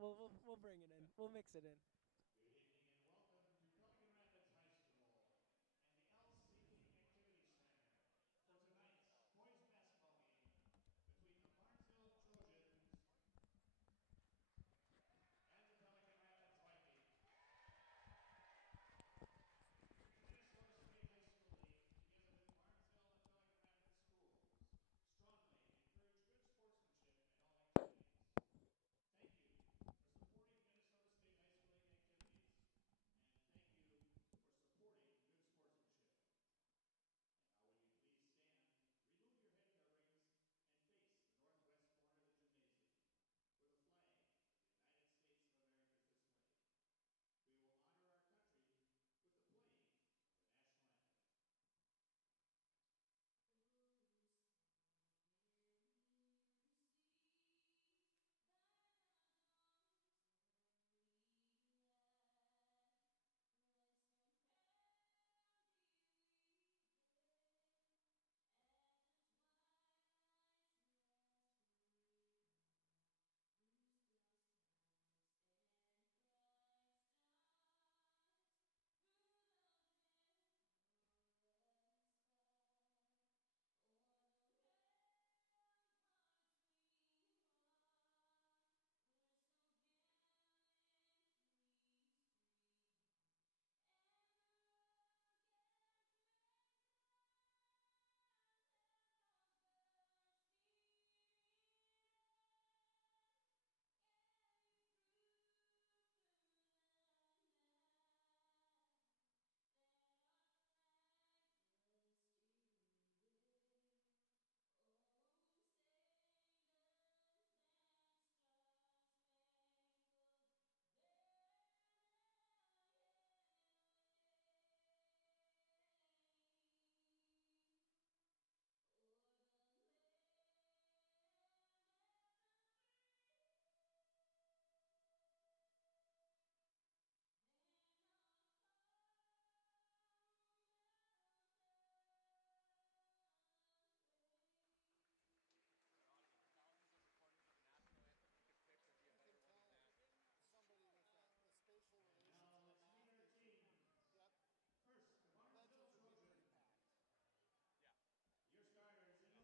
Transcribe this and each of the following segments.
We'll bring it in. We'll mix it in. Good evening and welcome to Pelican Rapids High School and the L-Seeking Activity Center for tonight's boys basketball game between the Barnesville Trojans and the Pelican Rapids Vikings. The Minnesota State High School League, together with Barnesville and Pelican Rapids schools, strongly encourage good sportsmanship in all activities. Thank you for supporting Minnesota State High School League activities, and thank you for supporting good sportsmanship. Now will you please stand, remove your head coverings, and face the northwest corner of the gymnasium, where the flag of the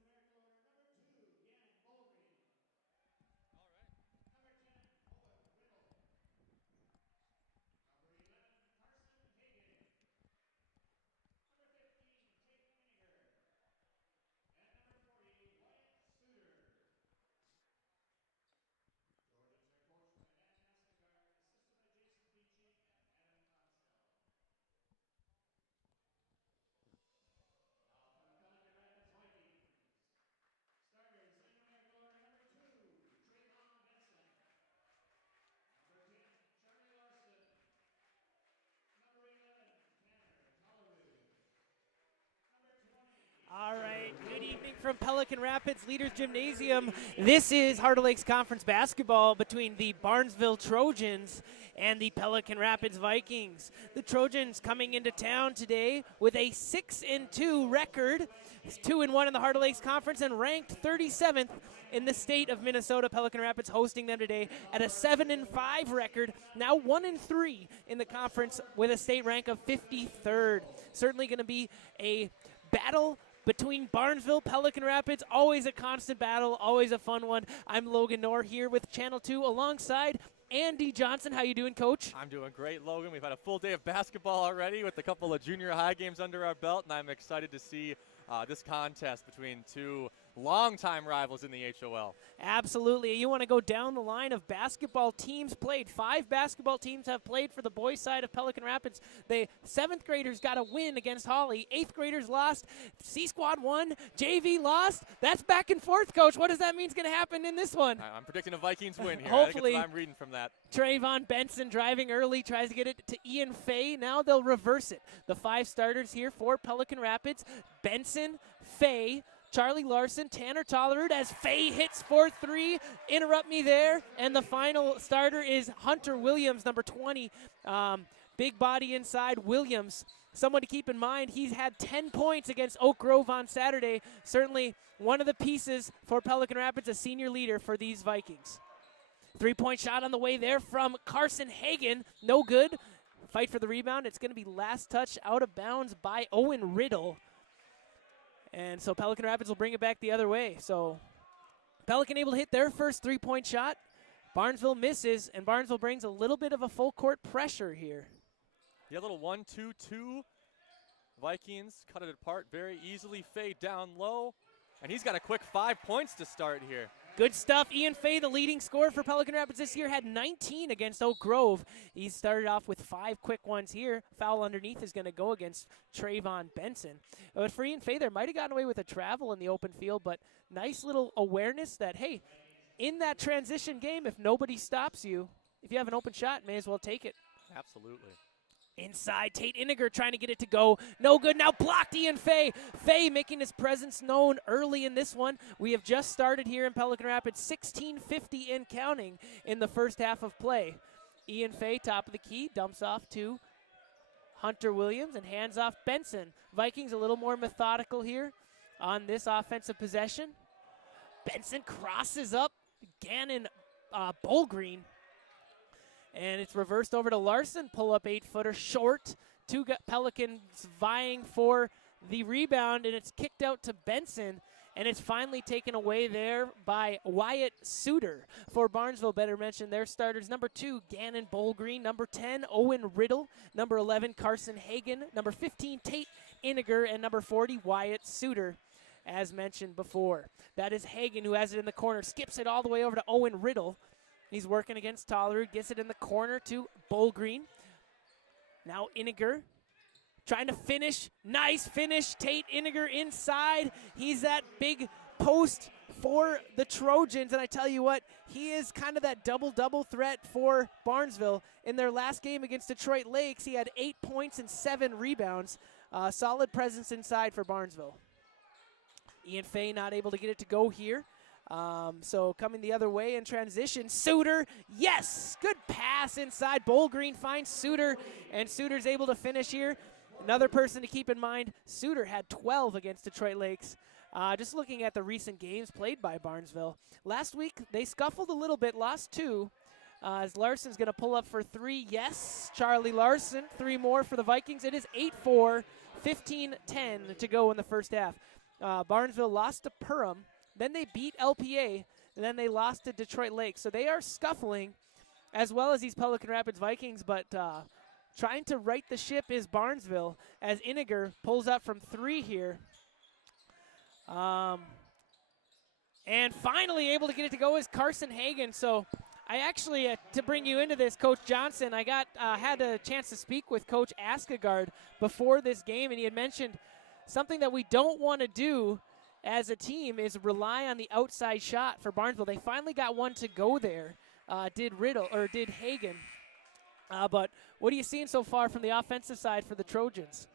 United States of America is displayed. We will honor our country with the playing of the national anthem. And now let's meet our teams. First, the Barnesville Trojans. Your starters in numerical order: number 2, Gannon Goldring. Number 10, Owen Riddle. Number 11, Carson Hagan. Number 15, Jake Einiger. And number 40, Wyatt Suter. Your teams are coached by Matt Nassengar, assisted by Jason Beeching and Adam Tonsell. Now for the Pelican Rapids Vikings. Starters in numerical order: number 2, Trayvon Benson. Number 10, Charlie Larson. Number 11, Tanner Tollerud. Number 20. All right, good evening from Pelican Rapids Leaders Gymnasium. This is Heart of Lakes Conference basketball between the Barnesville Trojans and the Pelican Rapids Vikings. The Trojans coming into town today with a 6-2 record, 2-1 in the Heart of Lakes Conference, and ranked 37th in the state of Minnesota. Pelican Rapids hosting them today at a 7-5 record, now 1-3 in the conference with a state rank of 53rd. Certainly going to be a battle between Barnesville, Pelican Rapids, always a constant battle, always a fun one. I'm Logan Knorr here with Channel 2 alongside Andy Johnson. How you doing, Coach? I'm doing great, Logan. We've had a full day of basketball already with a couple of junior high games under our belt, and I'm excited to see this contest between two longtime rivals in the HOL. Absolutely. You want to go down the line of basketball teams played. 5 basketball teams have played for the boys' side of Pelican Rapids. The 7th graders got a win against Holly. 8th graders lost. C Squad won. JV lost. That's back and forth, Coach. What does that mean is going to happen in this one? I'm predicting a Vikings win here. Hopefully. I think that's what I'm reading from that. Trayvon Benson driving early, tries to get it to Ian Fay. Now they'll reverse it. The 5 starters here for Pelican Rapids: Benson, Fay, Charlie Larson, Tanner Tollerud, as Fay hits for 3. Interrupt me there. And the final starter is Hunter Williams, number 20. Big body inside. Williams, someone to keep in mind, he's had 10 points against Oak Grove on Saturday. Certainly one of the pieces for Pelican Rapids, a senior leader for these Vikings. Three-point shot on the way there from Carson Hagan. No good. Fight for the rebound. It's going to be last touch out of bounds by Owen Riddle. And so Pelican Rapids will bring it back the other way. So Pelican able to hit their first three-point shot. Barnesville misses, and Barnesville brings a little bit of a full court pressure here. Yeah, a little 1-2-2. Vikings cut it apart very easily. Fade down low, and he's got a quick 5 points to start here. Good stuff. Ian Fay, the leading scorer for Pelican Rapids this year, had 19 against Oak Grove. He started off with 5 quick ones here. Foul underneath is going to go against Trayvon Benson. But for Ian Fay, there might have gotten away with a travel in the open field, but nice little awareness that, hey, in that transition game, if nobody stops you, if you have an open shot, may as well take it. Absolutely. Inside, Tate Iniger trying to get it to go. No good. Now blocked Ian Fay. Fay making his presence known early in this one. We have just started here in Pelican Rapids, 16:50 and counting in the first half of play. Ian Fay, top of the key, dumps off to Hunter Williams and hands off Benson. Vikings a little more methodical here on this offensive possession. Benson crosses up Gannon Bullgreen. And it's reversed over to Larson. Pull up 8-footer short. Two Pelicans vying for the rebound, and it's kicked out to Benson. And it's finally taken away there by Wyatt Suter. For Barnesville, better mention their starters. Number 2, Gannon Bullgreen. Number 10, Owen Riddle. Number 11, Carson Hagan. Number 15, Tate Iniger. And number 40, Wyatt Suter, as mentioned before. That is Hagan, who has it in the corner. Skips it all the way over to Owen Riddle. He's working against Tollerud, gets it in the corner to Bullgreen. Now Iniger trying to finish. Nice finish. Tate Iniger inside. He's that big post for the Trojans. And I tell you what, he is kind of that double-double threat for Barnesville. In their last game against Detroit Lakes, he had 8 points and 7 rebounds. Solid presence inside for Barnesville. Ian Fay not able to get it to go here. So coming the other way in transition, Suter, yes, good pass inside. Bullgreen finds Suter, and Suter's able to finish here. Another person to keep in mind, Suter had 12 against Detroit Lakes. Just looking at the recent games played by Barnesville. Last week, they scuffled a little bit, lost 2. As Larson's going to pull up for 3. Yes, Charlie Larson, 3 more for the Vikings. It is 8-4, 15-10 to go in the first half. Barnesville lost to Perham. Then they beat LPA, and then they lost to Detroit Lakes. So they are scuffling, as well as these Pelican Rapids Vikings, but trying to right the ship is Barnesville, as Iniger pulls up from 3 here. And finally able to get it to go is Carson Hagan. So I actually, to bring you into this, Coach Johnson, I had a chance to speak with Coach Askegard before this game, and he had mentioned something that we don't want to do as a team is rely on the outside shot for Barnesville. They finally got one to go there, did Hagan. But what are you seeing so far from the offensive side for the Trojans?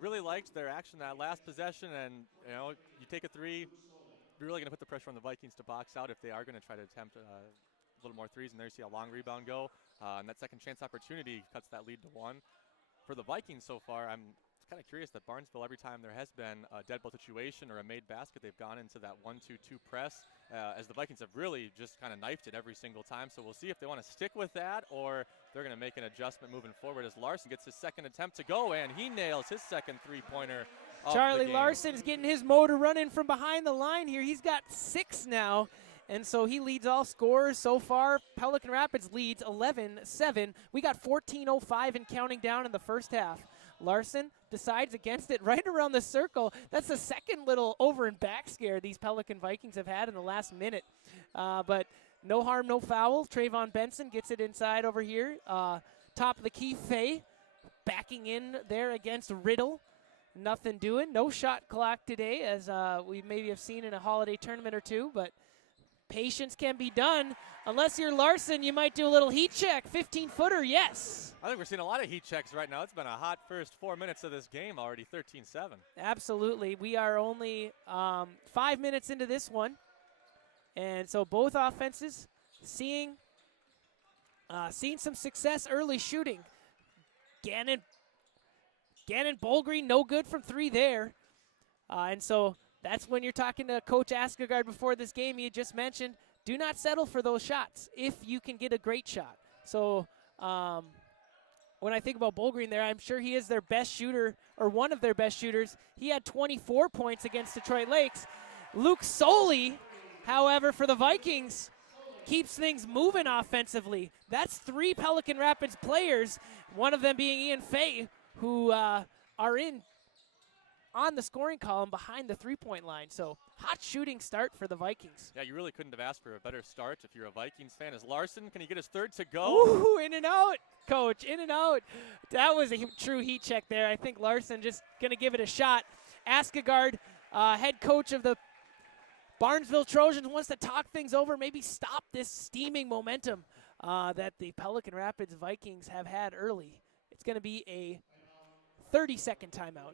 Really liked their action that last possession, and you take a 3, you're really going to put the pressure on the Vikings to box out if they are going to try to attempt a little more threes, and there you see a long rebound go, and that second chance opportunity cuts that lead to 1. For the Vikings so far, I'm kind of curious that Barnesville, every time there has been a dead ball situation or a made basket, they've gone into that 1-2-2 press, as the Vikings have really just kind of knifed it every single time. So we'll see if they want to stick with that or they're going to make an adjustment moving forward as Larson gets his second attempt to go, and he nails his second three-pointer. Charlie Larson's getting his motor running from behind the line here. He's got 6 now, and so he leads all scorers so far. Pelican Rapids leads 11-7. We got 14:05 and counting down in the first half. Larson decides against it right around the circle. That's the second little over and back scare these Pelican Vikings have had in the last minute. But no harm, no foul. Trayvon Benson gets it inside over here. Top of the key, Fay backing in there against Riddle. Nothing doing. No shot clock today, as we maybe have seen in a holiday tournament or two, but patience can be done. Unless you're Larson, you might do a little heat check. 15-footer, yes. I think we're seeing a lot of heat checks right now. It's been a hot first 4 minutes of this game already, 13-7. Absolutely. We are only 5 minutes into this one. And so both offenses seeing some success early shooting. Gannon Bullgreen, no good from 3 there. And so that's when you're talking to Coach Askegard before this game. You just mentioned do not settle for those shots if you can get a great shot. So when I think about Bullgreen there, I'm sure he is their best shooter, or one of their best shooters. He had 24 points against Detroit Lakes. Luke Soley, however, for the Vikings, keeps things moving offensively. That's 3 Pelican Rapids players, one of them being Ian Fay, who are on the scoring column behind the three-point line. So hot shooting start for the Vikings. Yeah, you really couldn't have asked for a better start if you're a Vikings fan. Is Larson, can he get his third to go? Ooh, in and out, Coach, in and out. That was a true heat check there. I think Larson just going to give it a shot. Askegard, head coach of the Barnesville Trojans, wants to talk things over, maybe stop this steaming momentum that the Pelican Rapids Vikings have had early. It's going to be a 30-second timeout.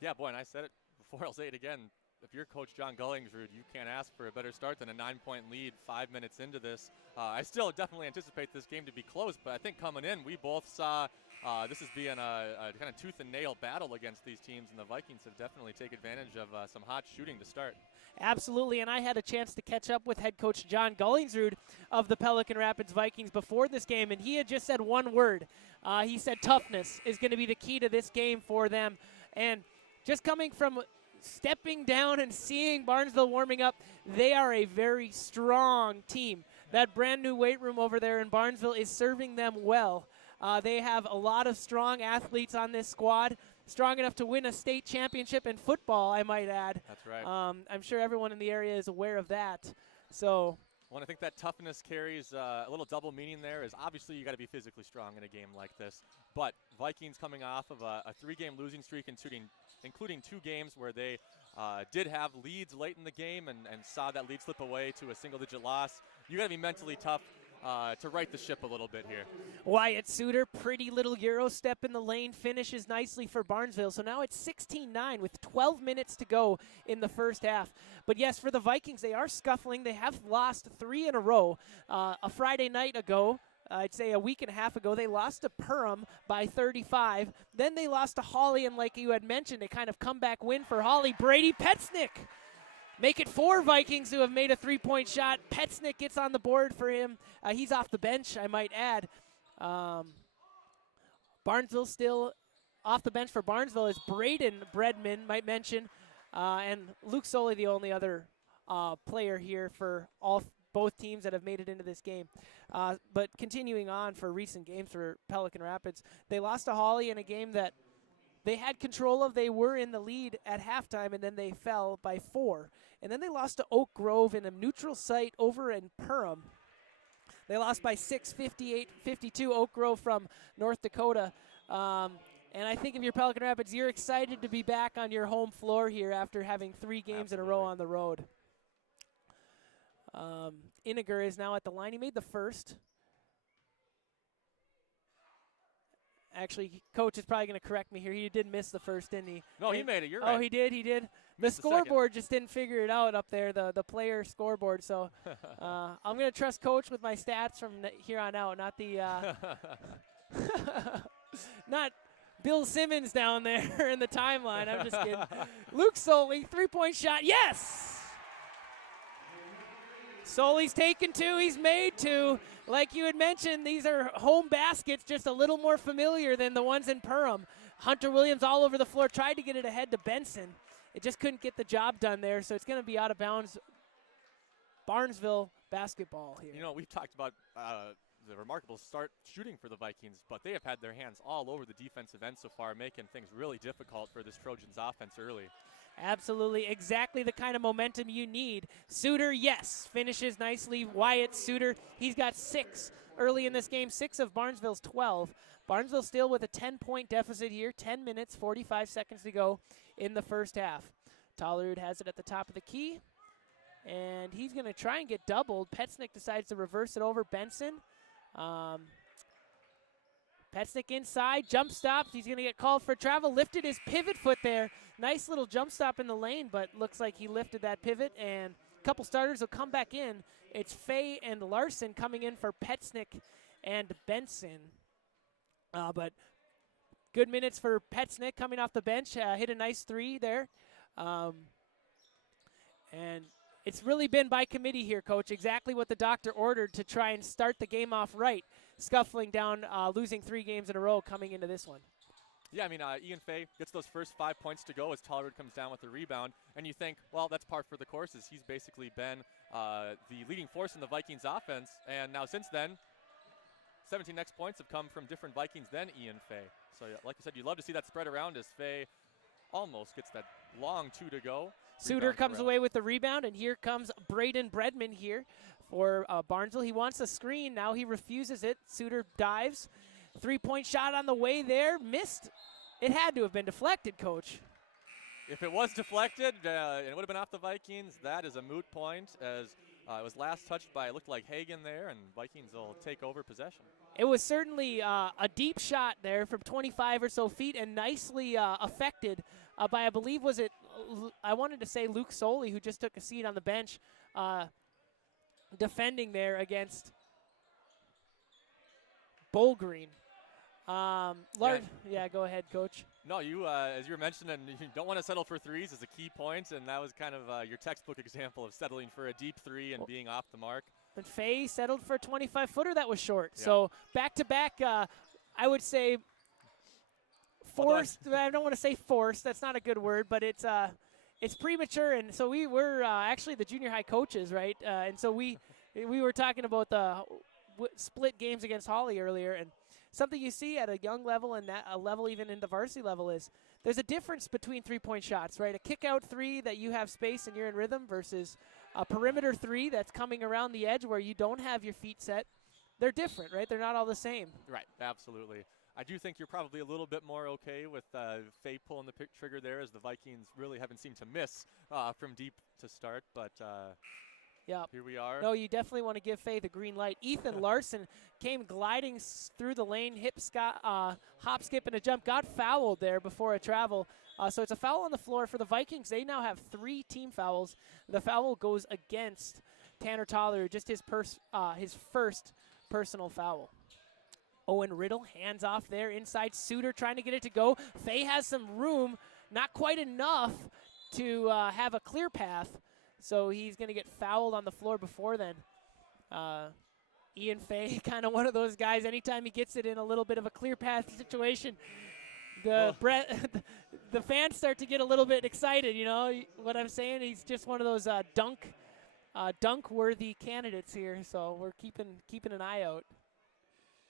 Yeah, boy, and I said it before, I'll say it again. If you're Coach John Gullingsrud, you can't ask for a better start than a 9-point lead 5 minutes into this. I still definitely anticipate this game to be close, but I think coming in, we both saw this as being a kind of tooth and nail battle against these teams, and the Vikings have definitely taken advantage of some hot shooting to start. Absolutely, and I had a chance to catch up with head coach John Gullingsrud of the Pelican Rapids Vikings before this game, and he had just said one word. He said toughness is going to be the key to this game for them. And just coming from stepping down and seeing Barnesville warming up, they are a very strong team. That brand new weight room over there in Barnesville is serving them well. They have a lot of strong athletes on this squad, strong enough to win a state championship in football, I might add. That's right. I'm sure everyone in the area is aware of that. So. Well, I think that toughness carries a little double meaning there. Is obviously you got to be physically strong in a game like this. But Vikings coming off of a 3-game losing streak, including 2 games where they did have leads late in the game and saw that lead slip away to a single-digit loss. You got to be mentally tough to right the ship a little bit here. Wyatt Suter, pretty little Euro step in the lane, finishes nicely for Barnesville. So now it's 16-9 with 12 minutes to go in the first half. But yes, for the Vikings, they are scuffling. They have lost 3 in a row. A Friday night ago, I'd say a week and a half ago, they lost to Perham by 35. Then they lost to Hawley, and like you had mentioned, a kind of comeback win for Hawley. Brady Petznick. Make it 4 Vikings who have made a 3-point shot. Petznick gets on the board for him. He's off the bench, I might add. Barnesville still off the bench for Barnesville is Braden Bredman, might mention. And Luke Soley, the only other player here for both teams that have made it into this game. But continuing on for recent games for Pelican Rapids, they lost to Hawley in a game that they had control of. They were in the lead at halftime, and then they fell by 4. And then they lost to Oak Grove in a neutral site over in Perham. They lost by 6, 58-52, Oak Grove from North Dakota. And I think if you're Pelican Rapids, you're excited to be back on your home floor here after having 3 games in a row on the road. Iniger is now at the line. He made the first. Actually, Coach is probably going to correct me here. He did miss the first, didn't he? No, he made it. You're right. Oh, he did. The scoreboard just didn't figure it out up there, the player scoreboard. So I'm going to trust Coach with my stats from here on out, not the not Bill Simmons down there in the timeline. I'm just kidding. Luke Soley, 3-point shot. Yes! Soley's taken 2. He's made 2. Like you had mentioned, these are home baskets, just a little more familiar than the ones in Perham. Hunter Williams all over the floor, tried to get it ahead to Benson. It just couldn't get the job done there, so it's going to be out of bounds. Barnesville basketball here. You know, we've talked about the remarkable start shooting for the Vikings, but they have had their hands all over the defensive end so far, making things really difficult for this Trojans offense early. Absolutely, exactly the kind of momentum you need. Suter, yes, finishes nicely. Wyatt Suter, he's got 6 early in this game, 6 of Barnesville's 12. Barnesville still with a 10-point deficit here, 10 minutes, 45 seconds to go in the first half. Tollerud has it at the top of the key, and he's going to try and get doubled. Petznick decides to reverse it over Benson. Petznick inside, jump stops. He's going to get called for travel. Lifted his pivot foot there. Nice little jump stop in the lane, but looks like he lifted that pivot, and a couple starters will come back in. It's Fay and Larson coming in for Petznick and Benson. But good minutes for Petznick coming off the bench. Hit a nice 3 there. And it's really been by committee here, Coach. Exactly what the doctor ordered to try and start the game off right. Scuffling down, losing 3 games in a row coming into this one. Yeah, I mean, Ian Fay gets those first 5 points to go as Tollerwood comes down with the rebound, and you think, well, that's par for the course, as he's basically been the leading force in the Vikings offense, and now since then, 17 next points have come from different Vikings than Ian Fay. So, like you said, you'd love to see that spread around as Fay almost gets that long 2 to go. Suter comes away with the rebound, and here comes Braden Bredman here for Barnesville. He wants a screen. Now he refuses it. Suter dives. 3-point shot on the way there. Missed. It had to have been deflected, Coach. If it was deflected, and it would have been off the Vikings, that is a moot point, as it was last touched by, it looked like Hagen there, and Vikings will take over possession. It was certainly a deep shot there from 25 or so feet, and nicely affected by, I believe, I wanted to say Luke Soley, who just took a seat on the bench, defending there against Bullgreen. Yeah, go ahead, Coach. No, you, as you were mentioning, you don't want to settle for threes is a key point, and that was kind of your textbook example of settling for a deep 3 and being off the mark. And Fay settled for a 25-footer that was short. Yeah. So back-to-back, I would say forced. I don't want to say forced. That's not a good word, but it's premature. And so we're actually the junior high coaches, right? And so we were talking about the split games against Holly earlier, and something you see at a young level and a level even in the varsity level is there's a difference between 3-point shots, right? A kick-out 3 that you have space and you're in rhythm versus a perimeter 3 that's coming around the edge where you don't have your feet set. They're different, right? They're not all the same. Right, absolutely. I do think you're probably a little bit more okay with Fay pulling the trigger there, as the Vikings really haven't seemed to miss from deep to start, but yeah, here we are. No, you definitely want to give Fay the green light. Ethan Larson came gliding through the lane, hop, skip, and a jump. Got fouled there before a travel. So it's a foul on the floor for the Vikings. They now have 3 team fouls. The foul goes against Tanner Toller, just his first personal foul. Owen Riddle, hands off there inside. Suter trying to get it to go. Fay has some room, not quite enough to have a clear path. So he's going to get fouled on the floor before then. Ian Fay, kind of one of those guys, anytime he gets it in a little bit of a clear path situation, the fans start to get a little bit excited, you know what I'm saying? He's just one of those dunk-worthy candidates here, so we're keeping an eye out.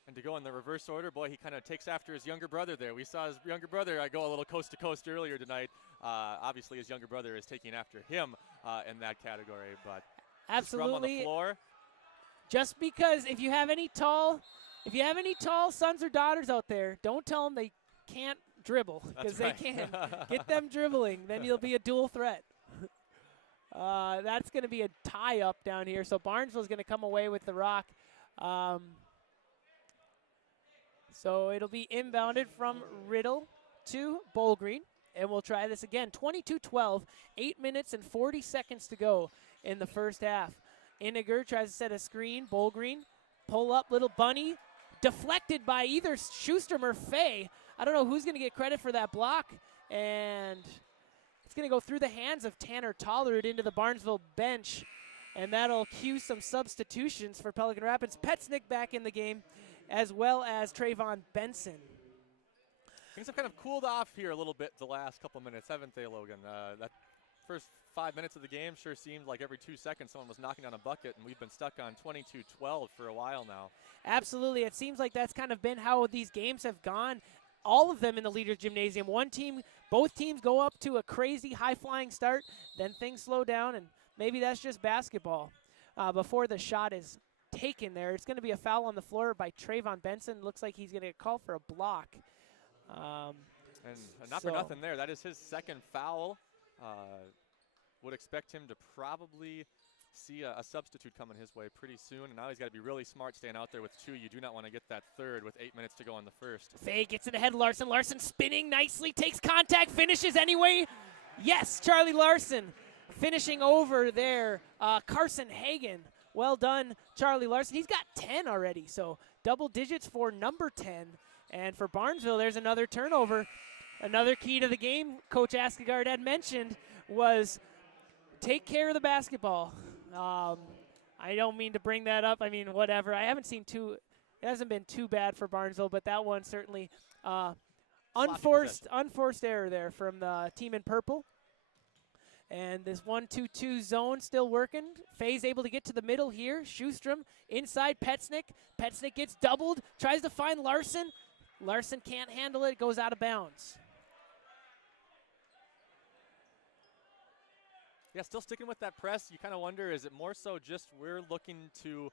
And to go in the reverse order, boy, he kind of takes after his younger brother there. We saw his younger brother go a little coast-to-coast earlier tonight. Obviously, his younger brother is taking after him in that category. But absolutely. On the floor. Just because if you have any tall sons or daughters out there, don't tell them they can't dribble, because right. they can. Get them dribbling, then you'll be a dual threat. That's going to be a tie-up down here, so Barnesville's going to come away with the rock. So it'll be inbounded from Riddle to Bullgreen, and we'll try this again. 22-12, 8 minutes and 40 seconds to go in the first half. Iniger tries to set a screen. Bullgreen, pull up, little bunny, deflected by either Schuster or Fay. I don't know who's going to get credit for that block, and it's going to go through the hands of Tanner Tollerud into the Barnesville bench, and that'll cue some substitutions for Pelican Rapids. Petsnick back in the game, as well as Trayvon Benson. Things have kind of cooled off here a little bit the last couple minutes, haven't they, Logan? That first 5 minutes of the game sure seemed like every 2 seconds someone was knocking down a bucket, and we've been stuck on 22-12 for a while now. Absolutely. It seems like that's kind of been how these games have gone. All of them in the Leaders Gymnasium. Both teams go up to a crazy high-flying start, then things slow down, and maybe that's just basketball. Before the shot is taken there, it's going to be a foul on the floor by Trayvon Benson. Looks like he's going to get called for a block. And not for nothing there. That is his second foul. Would expect him to probably see a substitute coming his way pretty soon. And now he's got to be really smart staying out there with 2. You do not want to get that third with 8 minutes to go in the first. Fay gets it ahead. Larson spinning nicely, takes contact, finishes anyway. Yes, Charlie Larson finishing over there. Carson Hagen. Well done, Charlie Larson. He's got 10 already, so double digits for number 10. And for Barnesville, there's another turnover. Another key to the game Coach Askegard had mentioned was take care of the basketball. I don't mean to bring that up. I mean, whatever. It hasn't been too bad for Barnesville, but that one certainly unforced error there from the team in purple. And this 1-2-2 zone still working. Faye's able to get to the middle here. Schustrom inside Petsnick. Petsnick gets doubled, tries to find Larson. Larson can't handle it, goes out of bounds. Yeah, still sticking with that press. You kind of wonder, is it more so just we're looking to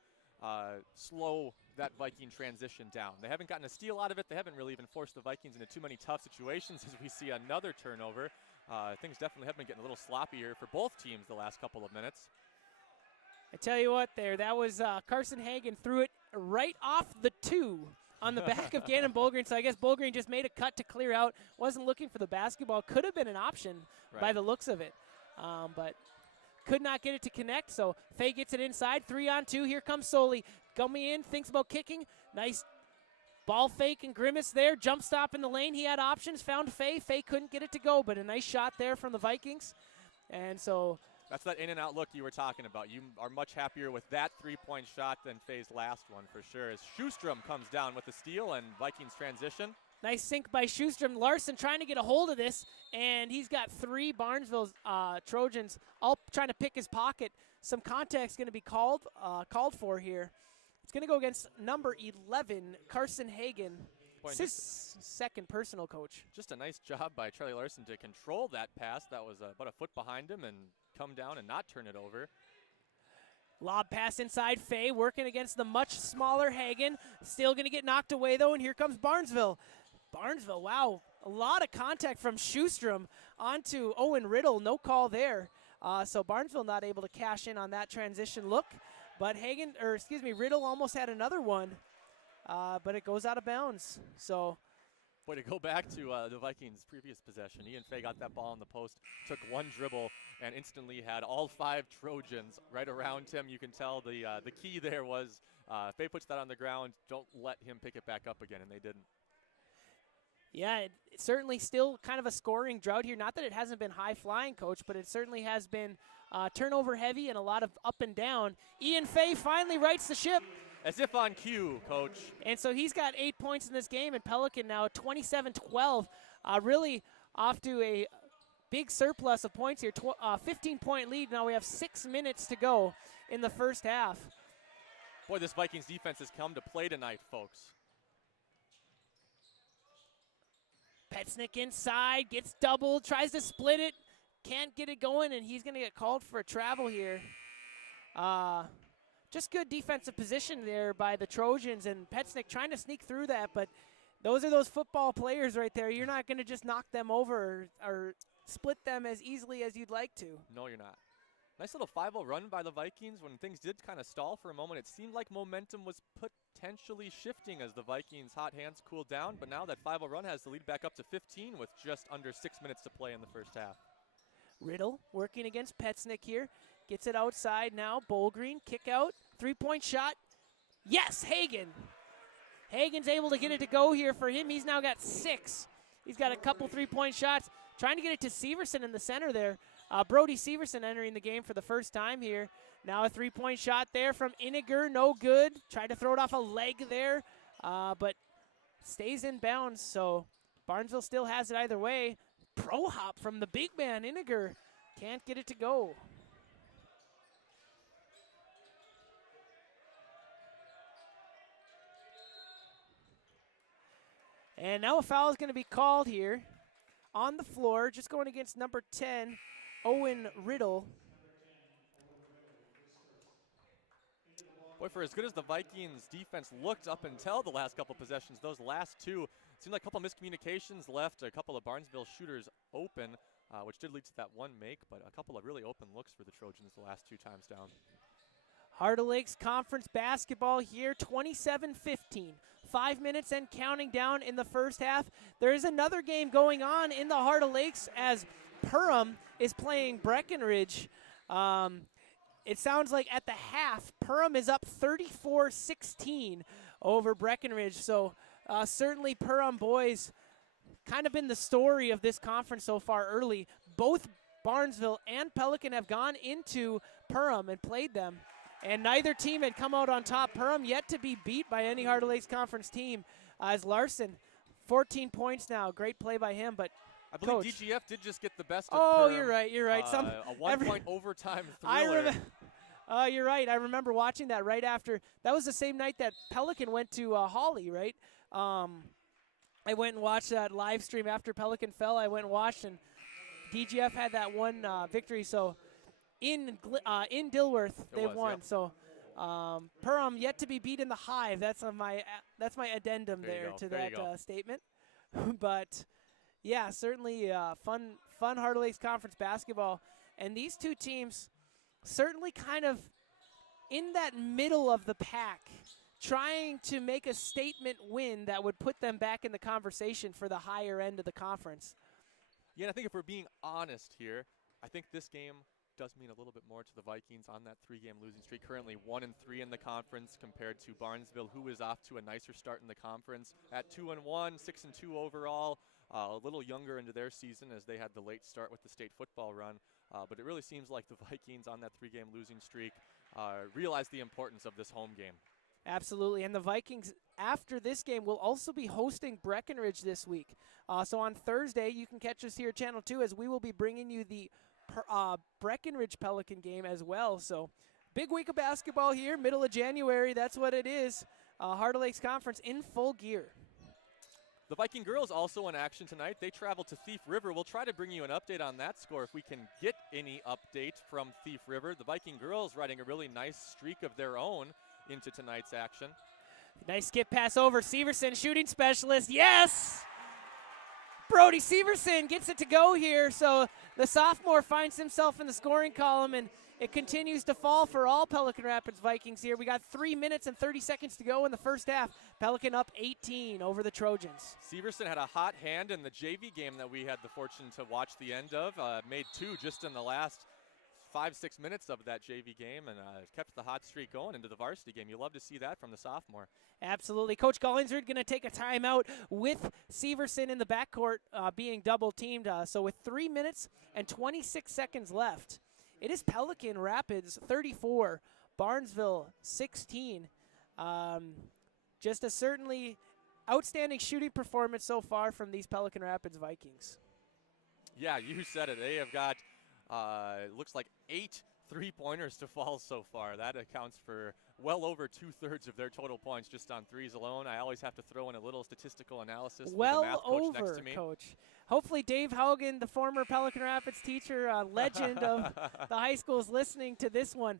slow that Viking transition down? They haven't gotten a steal out of it. They haven't really even forced the Vikings into too many tough situations as we see another turnover. Things definitely have been getting a little sloppy here for both teams the last couple of minutes. I tell you what there, that was Carson Hagen threw it right off the 2 on the back of Gannon Bolgreen. So I guess Bolgreen just made a cut to clear out. Wasn't looking for the basketball. Could have been an option by the looks of it. But could not get it to connect. So Faye gets it inside. 3-on-2. Here comes Soley. Coming in, thinks about kicking. Nice ball fake and grimace there. Jump stop in the lane. He had options. Found Faye. Faye couldn't get it to go, but a nice shot there from the Vikings. And so that's that in and out look you were talking about. You are much happier with that 3-point shot than Faye's last one for sure. As Schustrom comes down with the steal and Vikings transition. Nice sink by Schustrom. Larson trying to get a hold of this, and he's got 3 Barnesville Trojans all trying to pick his pocket. Some contact going to be called for here. It's going to go against number 11, Carson Hagen. It's his second personal coach. Just a nice job by Charlie Larson to control that pass. That was about a foot behind him and come down and not turn it over. Lob pass inside Faye, working against the much smaller Hagen. Still going to get knocked away, though, and here comes Barnesville. Barnesville, wow, a lot of contact from Schustrom onto Owen Riddle. No call there. So Barnesville not able to cash in on that transition look. But Riddle almost had another one, but it goes out of bounds. So, boy, to go back to the Vikings' previous possession, Ian Faye got that ball in the post, took one dribble, and instantly had all 5 Trojans right around him. You can tell the key there was Faye puts that on the ground, don't let him pick it back up again, and they didn't. Yeah, it's certainly still kind of a scoring drought here. Not that it hasn't been high-flying, Coach, but it certainly has been turnover heavy and a lot of up and down. Ian Faye finally rights the ship. As if on cue, Coach. And so he's got 8 points in this game, and Pelican now 27-12. Really off to a big surplus of points here. 15-point lead. Now we have 6 minutes to go in the first half. Boy, this Vikings defense has come to play tonight, folks. Petsnick inside, gets doubled, tries to split it, can't get it going, and he's going to get called for a travel here. Just good defensive position there by the Trojans, and Petsnick trying to sneak through that, but those are those football players right there. You're not going to just knock them over or split them as easily as you'd like to. No, you're not. Nice little 5-0 run by the Vikings. When things did kind of stall for a moment, it seemed like momentum was potentially shifting as the Vikings' hot hands cooled down. But now that 5-0 run has the lead back up to 15 with just under 6 minutes to play in the first half. Riddle working against Petsnick here. Gets it outside now. Bolgreen, kick out. 3-point shot. Yes, Hagen. Hagen's able to get it to go here for him. He's now got 6. He's got a couple 3-point shots. Trying to get it to Severson in the center there. Brody Severson entering the game for the first time here. Now a 3-point shot there from Iniger, no good. Tried to throw it off a leg there, but stays in bounds. So Barnesville still has it either way. Pro hop from the big man, Iniger. Can't get it to go. And now a foul is going to be called here on the floor, just going against number 10, Owen Riddle. Boy, for as good as the Vikings defense looked up until the last couple possessions, those last 2 seemed like a couple miscommunications left a couple of Barnesville shooters open, which did lead to that one make, but a couple of really open looks for the Trojans the last 2 times down. Heart of Lakes Conference basketball here, 27-15. 5 minutes and counting down in the first half. There is another game going on in the Heart of Lakes as Perham is playing Breckenridge. It sounds like at the half, Perham is up 34-16 over Breckenridge. So certainly Perham boys kind of been the story of this conference so far early. Both Barnesville and Pelican have gone into Perham and played them, and neither team had come out on top. Perham yet to be beat by any Heart of Lakes Conference team, as Larson, 14 points now. Great play by him, but I believe Coach. DGF did just get the best of Oh, Perham. you're right. A one-point overtime I thriller. remember. You're right. I remember watching that right after. That was the same night that Pelican went to Hawley, right? I went and watched that live stream after Pelican fell. I went and watched, and DGF had that one victory. So in Dilworth, they won. Yep. So Perham yet to be beat in the Hive. That's my addendum There to you that go. statement. But yeah, certainly fun Heart of Lakes Conference basketball, and these two teams certainly kind of in that middle of the pack, trying to make a statement win that would put them back in the conversation for the higher end of the conference. Yeah, and I think if we're being honest here, I think this game does mean a little bit more to the Vikings on that 3-game losing streak. Currently 1-3 in the conference compared to Barnesville, who is off to a nicer start in the conference at 2-1, 6-2 overall. A little younger into their season as they had the late start with the state football run. But it really seems like the Vikings on that 3-game losing streak realize the importance of this home game. Absolutely, and the Vikings, after this game, will also be hosting Breckenridge this week. So on Thursday, you can catch us here at Channel 2 as we will be bringing you the Breckenridge Pelican game as well. So big week of basketball here, middle of January, that's what it is. Heart of Lakes Conference in full gear. The Viking girls also in action tonight. They travel to Thief River. We'll try to bring you an update on that score if we can get any update from Thief River. The Viking girls riding a really nice streak of their own into tonight's action. Nice skip pass over. Severson, shooting specialist. Yes! Brody Severson gets it to go here. So the sophomore finds himself in the scoring column, and it continues to fall for all Pelican Rapids Vikings here. We got 3 minutes and 30 seconds to go in the first half. Pelican up 18 over the Trojans. Severson had a hot hand in the JV game that we had the fortune to watch the end of. Made 2 just in the last 5-6 minutes of that JV game, and kept the hot streak going into the varsity game. You love to see that from the sophomore. Absolutely. Coach Gollingsrud going to take a timeout with Severson in the backcourt being double teamed. So with 3 minutes and 26 seconds left, it is Pelican Rapids 34, Barnesville 16. Just a certainly outstanding shooting performance so far from these Pelican Rapids Vikings. Yeah, you said it. They have got, looks like 8 3-pointers to fall so far. That accounts for well over 2/3 of their total points just on threes alone. I always have to throw in a little statistical analysis with the math coach next to me. Coach. Hopefully Dave Haugen, the former Pelican Rapids teacher, legend of the high school, is listening to this one.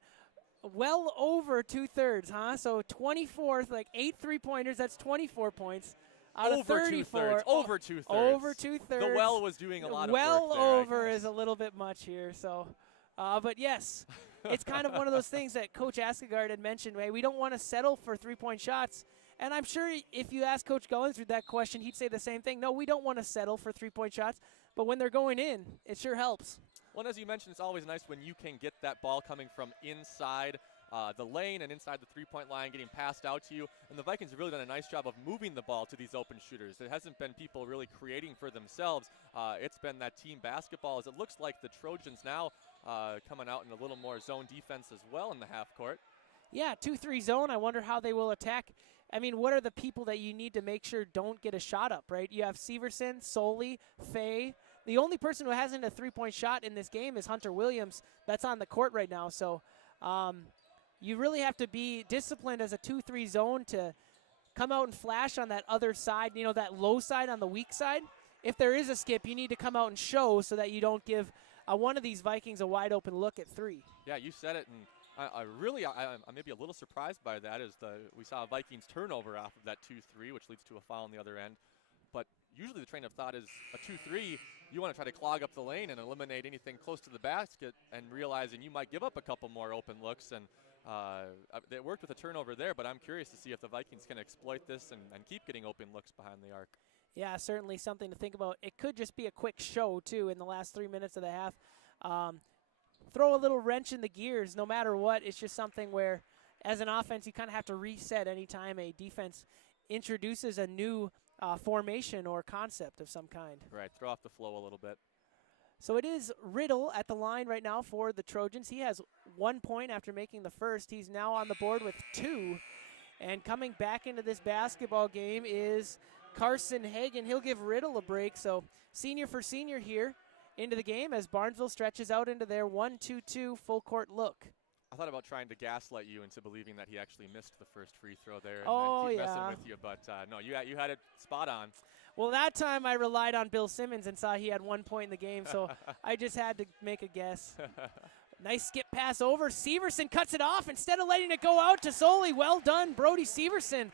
Well over 2/3, huh? So 24, like 8 3-pointers, that's 24 points. Out of 34. Over 2/3. Over 2/3. The well was doing a lot of work well there, over is a little bit much here. So, but yes, it's kind of one of those things that Coach Askegaard had mentioned. Hey, we don't want to settle for 3-point shots. And I'm sure if you ask Coach Gollingsrud that question, he'd say the same thing. No, we don't want to settle for 3-point shots. But when they're going in, it sure helps. Well, and as you mentioned, it's always nice when you can get that ball coming from inside the lane and inside the 3-point line, getting passed out to you. And the Vikings have really done a nice job of moving the ball to these open shooters. It hasn't been people really creating for themselves. It's been that team basketball, as it looks like the Trojans now coming out in a little more zone defense as well in the half court. Yeah, 2-3 zone. I wonder how they will attack. I mean, what are the people that you need to make sure don't get a shot up, right? You have Severson, Soley, Fay. The only person who hasn't a 3-point shot in this game is Hunter Williams. That's on the court right now. So you really have to be disciplined as a 2-3 zone to come out and flash on that other side, you know, that low side on the weak side. If there is a skip, you need to come out and show so that you don't give one of these Vikings a wide open look at 3. Yeah, you said it, and I may be a little surprised by that as we saw a Vikings turnover off of that 2-3, which leads to a foul on the other end. But usually the train of thought is a 2-3, you want to try to clog up the lane and eliminate anything close to the basket, and realizing you might give up a couple more open looks. And it worked with a turnover there, but I'm curious to see if the Vikings can exploit this and keep getting open looks behind the arc. Yeah, certainly something to think about. It could just be a quick show, too, in the last 3 minutes of the half. Throw a little wrench in the gears no matter what. It's just something where, as an offense, you kind of have to reset anytime a defense introduces a new formation or concept of some kind. Right, throw off the flow a little bit. So it is Riddle at the line right now for the Trojans. He has 1 point after making the first. He's now on the board with 2. And coming back into this basketball game is Carson Hagan. He'll give Riddle a break. So senior for senior here into the game as Barnesville stretches out into their 1-2-2 full court look. I thought about trying to gaslight you into believing that he actually missed the first free throw there and Oh, then keep yeah. messing with you, but no, you had it spot on. Well, that time I relied on Bill Simmons and saw he had 1 point in the game, so I just had to make a guess. Nice skip pass over. Severson cuts it off instead of letting it go out to Soli. Well done, Brody Severson.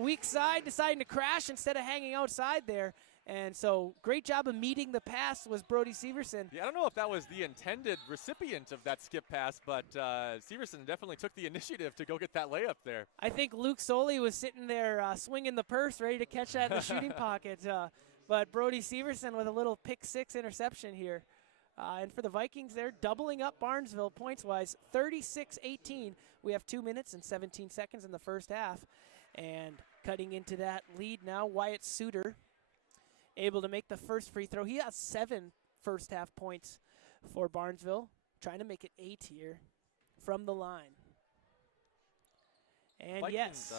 Weak side, deciding to crash instead of hanging outside there. And so great job of meeting the pass was Brody Severson. Yeah, I don't know if that was the intended recipient of that skip pass, but Severson definitely took the initiative to go get that layup there. I think Luke Soli was sitting there swinging the purse, ready to catch that in the shooting pocket. But Brody Severson with a little pick 6 interception here. And for the Vikings, they're doubling up Barnesville points-wise, 36-18. We have 2 minutes and 17 seconds in the first half. And cutting into that lead now, Wyatt Suter able to make the first free throw. He has 7 first half points for Barnesville, trying to make it 8 here from the line. And Vikings,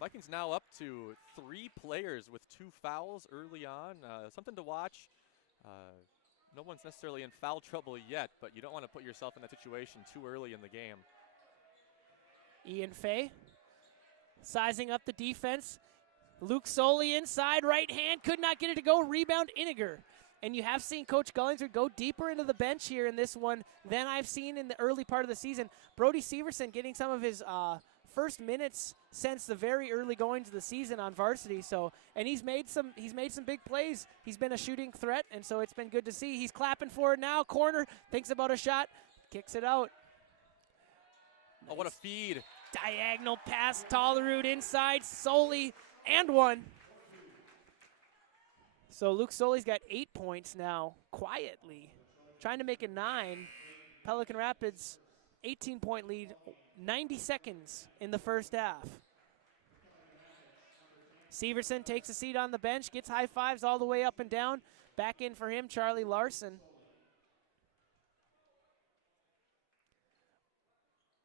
Vikings now up to 3 players with 2 fouls early on. Something to watch. No one's necessarily in foul trouble yet, but you don't want to put yourself in that situation too early in the game. Ian Fay sizing up the defense. Luke Soli inside, right hand, could not get it to go. Rebound, Iniger. And you have seen Coach Gullingsford go deeper into the bench here in this one than I've seen in the early part of the season. Brody Severson getting some of his first minutes since the very early goings of the season on varsity. So, and he's made some big plays. He's been a shooting threat, and so it's been good to see. He's clapping for it now. Corner, thinks about a shot, kicks it out. Oh, what a feed. Diagonal pass, Tollerud inside, Soli, and 1. So Luke Soli's got 8 points now, quietly. Trying to make it 9. Pelican Rapids, 18-point lead, 90 seconds in the first half. Severson takes a seat on the bench, gets high fives all the way up and down. Back in for him, Charlie Larson.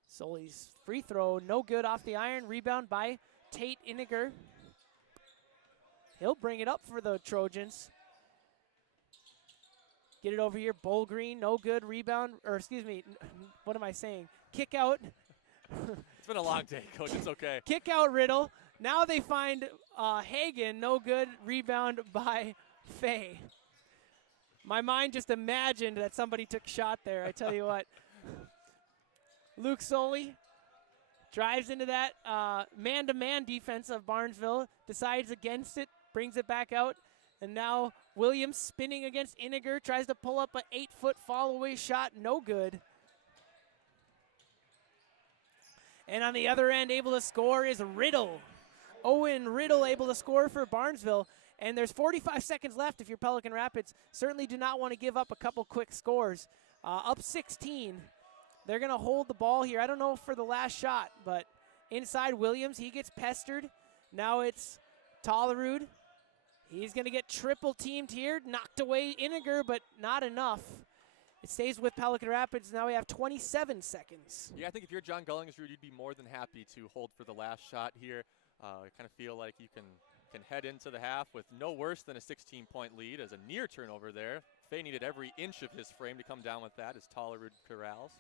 Soli's free throw, no good off the iron. Rebound by Tate Iniger. He'll bring it up for the Trojans. Get it over here, Bull Green, no good. Rebound, or excuse me, what am I saying? Kick out. It's been a long day, Coach, it's okay. Kick out Riddle. Now they find Hagan, no good. Rebound by Fay. My mind just imagined that somebody took a shot there, I tell you what. Luke Soli drives into that man-to-man defense of Barnesville, decides against it, brings it back out, and now Williams spinning against Iniger, tries to pull up an 8-foot fall-away shot, no good. And on the other end, able to score is Riddle. Owen Riddle able to score for Barnesville, and there's 45 seconds left if you're Pelican Rapids. Certainly do not want to give up a couple quick scores. Up 16. They're going to hold the ball here. I don't know for the last shot, but inside Williams, he gets pestered. Now it's Tollerud. He's going to get triple teamed here. Knocked away Iniger, but not enough. It stays with Pelican Rapids. Now we have 27 seconds. Yeah, I think if you're John Gullingsrud, you'd be more than happy to hold for the last shot here. I kind of feel like you can head into the half with no worse than a 16-point lead as a near turnover there. Fay needed every inch of his frame to come down with that as Tollerud corrals.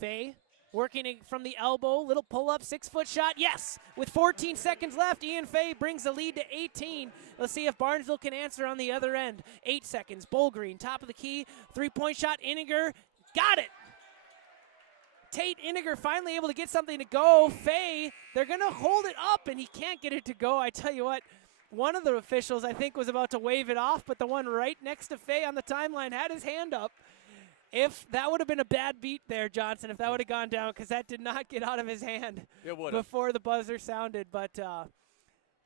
Fay working from the elbow, little pull-up, 6-foot shot, yes! With 14 seconds left, Ian Fay brings the lead to 18. Let's see if Barnesville can answer on the other end. 8 seconds, Bullgreen, top of the key, 3-point shot, Iniger, got it! Tate Iniger finally able to get something to go. Fay, they're gonna hold it up and he can't get it to go. I tell you what, one of the officials I think was about to wave it off, but the one right next to Fay on the timeline had his hand up. If that would have been a bad beat there, Johnson, if that would have gone down, because that did not get out of his hand before the buzzer sounded. But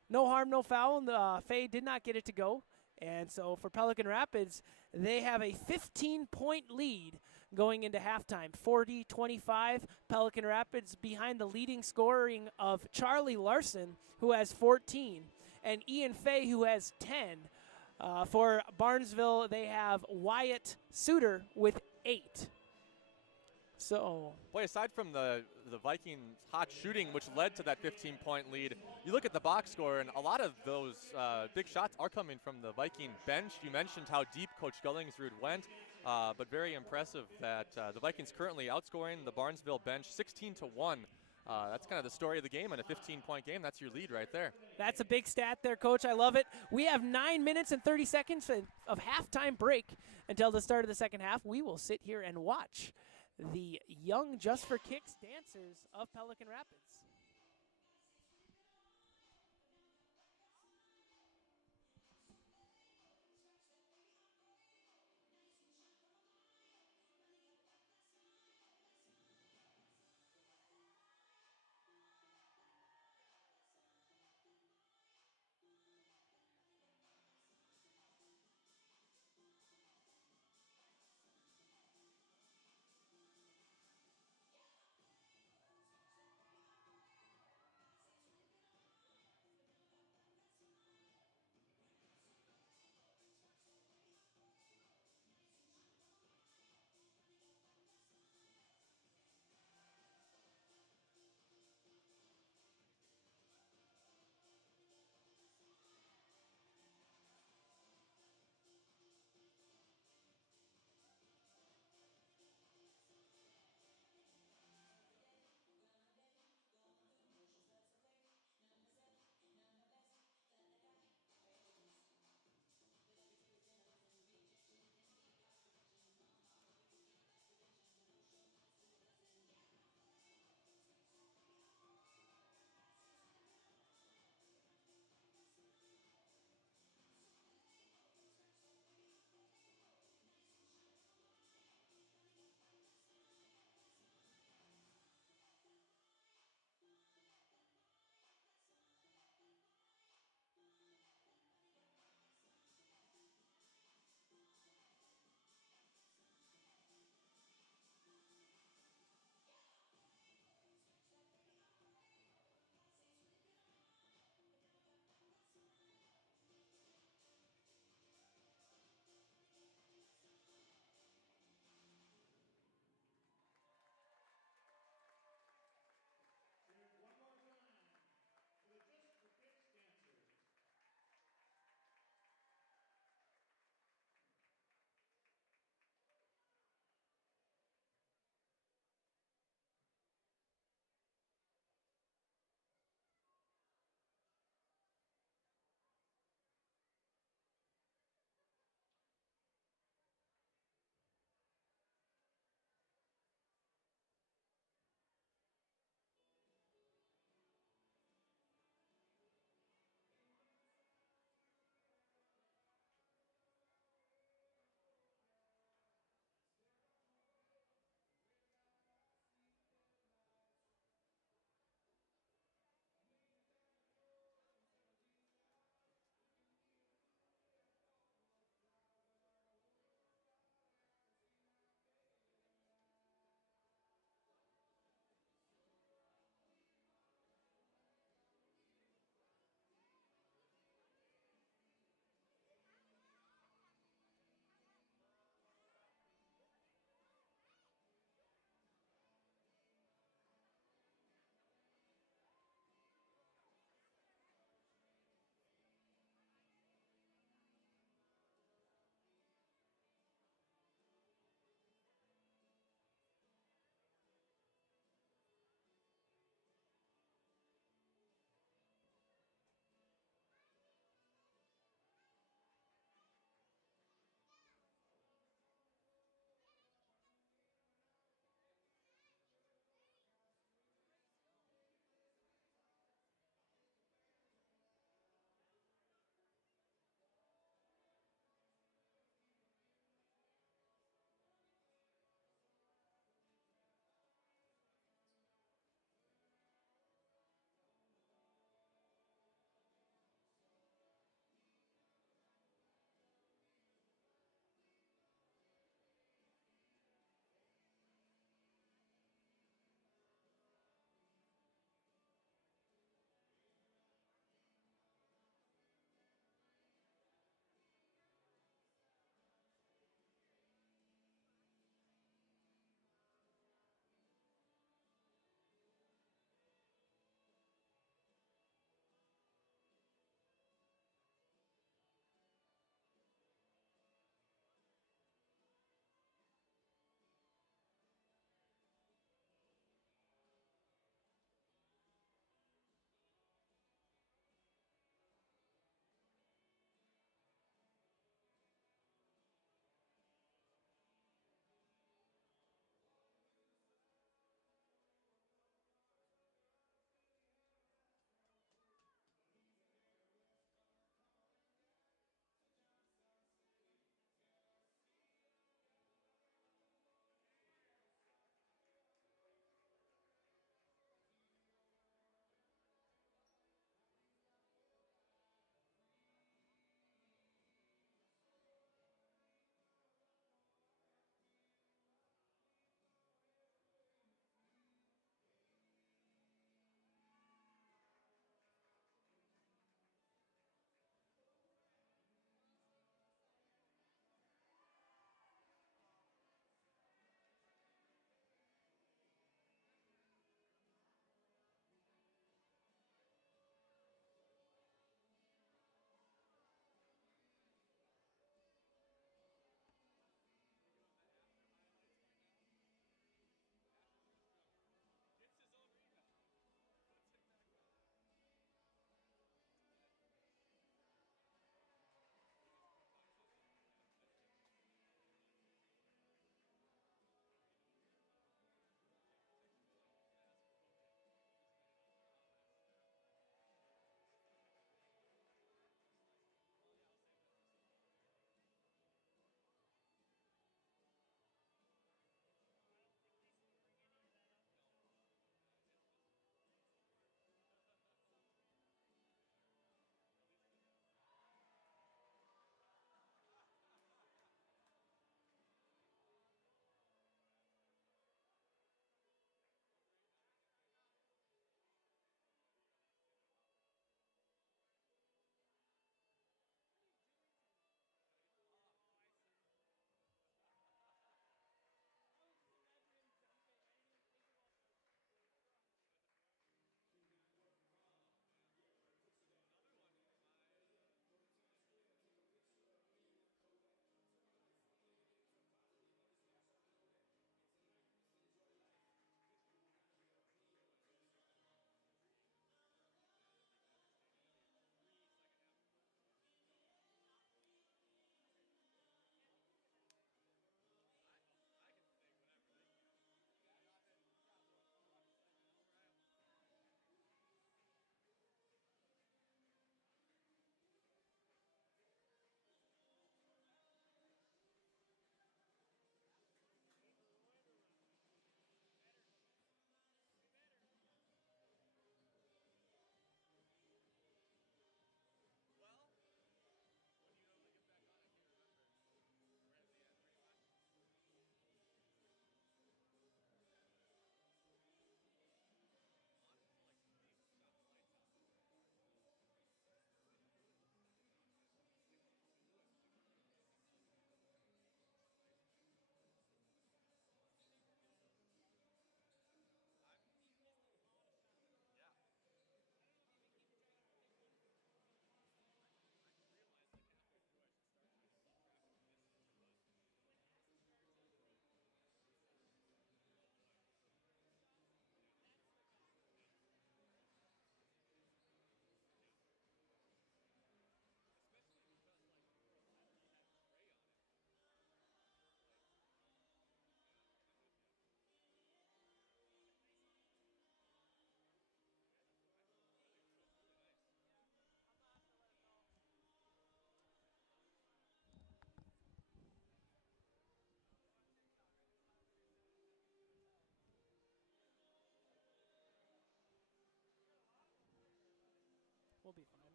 no harm, no foul. Fay did not get it to go. And so for Pelican Rapids, they have a 15-point lead going into halftime. 40-25, Pelican Rapids behind the leading scoring of Charlie Larson, who has 14, and Ian Fay, who has 10. For Barnesville, they have Wyatt Suter with 8. So, boy, aside from the Vikings' hot shooting, which led to that 15-point lead, you look at the box score, and a lot of those big shots are coming from the Viking bench. You mentioned how deep Coach Gullingsrud went, but very impressive that the Vikings currently outscoring the Barnesville bench 16-1. That's kind of the story of the game, and a 15-point game, that's your lead right there. that's a big stat there, Coach. I love it. We have 9 minutes and 30 seconds of halftime break until the start of the second half. We will sit here and watch the young Just for Kicks dancers of Pelican Rapids.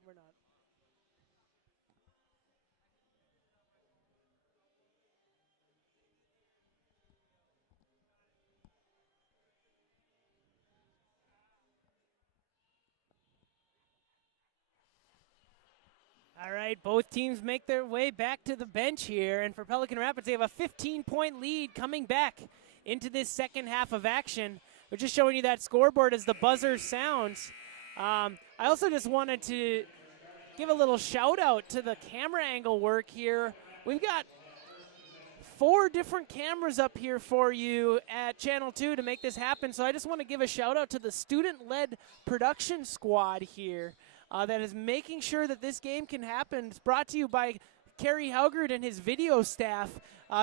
we're not. All right, both teams make their way back to the bench here, and for Pelican Rapids, they have a 15-point lead coming back into this second half of action. We're just showing you that scoreboard as the buzzer sounds. I also just wanted to give a little shout out to the camera angle work here. We've got 4 different cameras up here for you at Channel 2 to make this happen, so I just want to give a shout out to the student-led production squad here. That is making sure that this game can happen. It's brought to you by Kerry Haugard and his video staff.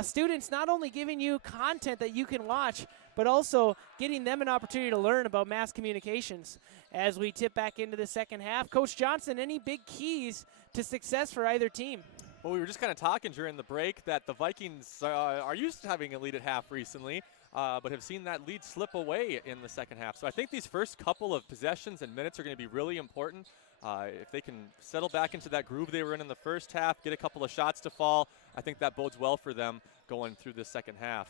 Students not only giving you content that you can watch, but also getting them an opportunity to learn about mass communications. As we tip back into the second half, Coach Johnson, any big keys to success for either team? Well, we were just kind of talking during the break that the Vikings are used to having a lead at half recently, but have seen that lead slip away in the second half. So I think these first couple of possessions and minutes are going to be really important. If they can settle back into that groove they were in the first half, get a couple of shots to fall, I think that bodes well for them going through the second half.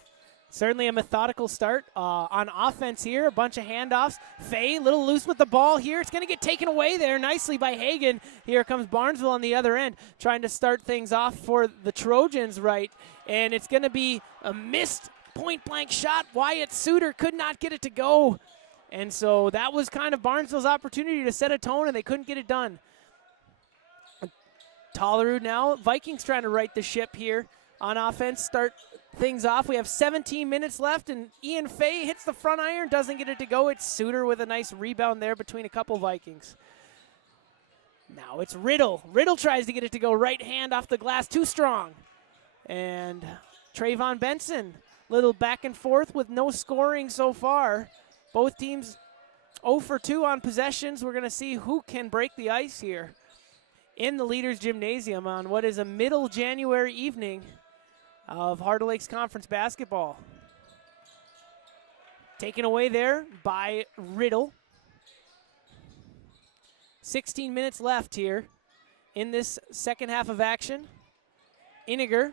Certainly a methodical start on offense here. A bunch of handoffs. Faye, a little loose with the ball here. It's going to get taken away there nicely by Hagan. Here comes Barnesville on the other end, trying to start things off for the Trojans, right? And it's going to be a missed point-blank shot. Wyatt Suter could not get it to go. And so that was kind of Barnesville's opportunity to set a tone, and they couldn't get it done. Tollerud now. Vikings trying to right the ship here on offense, start things off. We have 17 minutes left, and Ian Faye hits the front iron, doesn't get it to go. It's Suter with a nice rebound there between a couple Vikings. Now it's Riddle. Riddle tries to get it to go. Right hand off the glass, too strong. And Trayvon Benson, little back and forth with no scoring so far. Both teams 0 for 2 on possessions. We're going to see who can break the ice here in the Leaders Gymnasium on what is a middle January evening of Heart of Lakes Conference basketball. Taken away there by Riddle. 16 minutes left here in this second half of action. Iniger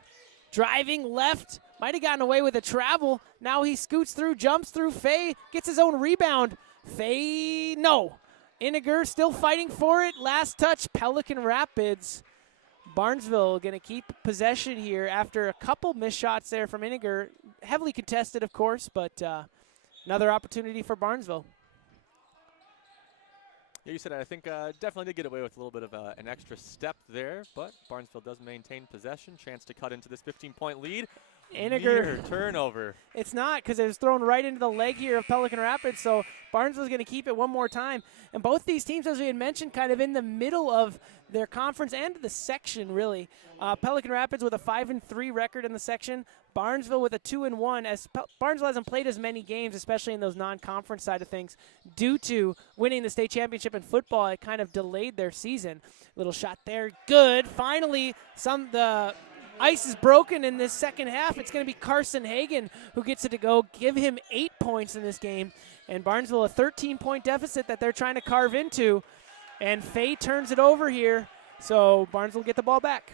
driving left. Might have gotten away with a travel. Now he scoots through, jumps through Faye, gets his own rebound. Faye, no. Iniger still fighting for it. Last touch, Pelican Rapids. Barnesville going to keep possession here after a couple missed shots there from Iniger. Heavily contested, of course, but another opportunity for Barnesville. Yeah, you said it. I think definitely did get away with a little bit of an extra step there, but Barnesville does maintain possession. Chance to cut into this 15-point lead. Iniger. Turnover. It's not, because it was thrown right into the leg here of Pelican Rapids, so Barnesville's going to keep it one more time. And both these teams, as we had mentioned, kind of in the middle of their conference and the section, really. Pelican Rapids with a 5-3 record in the section. Barnesville with a 2-1, as Barnesville hasn't played as many games, especially in those non-conference side of things, due to winning the state championship in football. It kind of delayed their season. Little shot there, good. Finally, the ice is broken in this second half. It's going to be Carson Hagan who gets it to go. Give him 8 points in this game. And Barnesville a 13-point deficit that they're trying to carve into. And Faye turns it over here, so Barnesville get the ball back.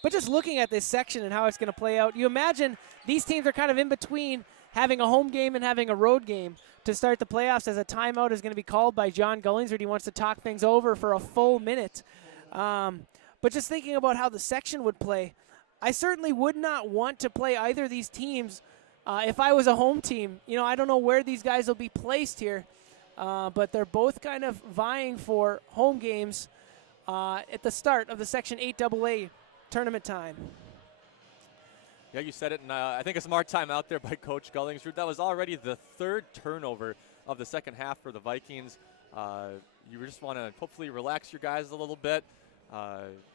But just looking at this section and how it's going to play out, you imagine these teams are kind of in between having a home game and having a road game to start the playoffs, as a timeout is going to be called by John Gullingsford. He wants to talk things over for a full minute. But just thinking about how the section would play, I certainly would not want to play either of these teams if I was a home team. You know, I don't know where these guys will be placed here, but they're both kind of vying for home games at the start of the Section 8AA tournament time. Yeah, you said it, and I think a smart time out there by Coach Gullingsrud. That was already the third turnover of the second half for the Vikings. You just want to hopefully relax your guys a little bit,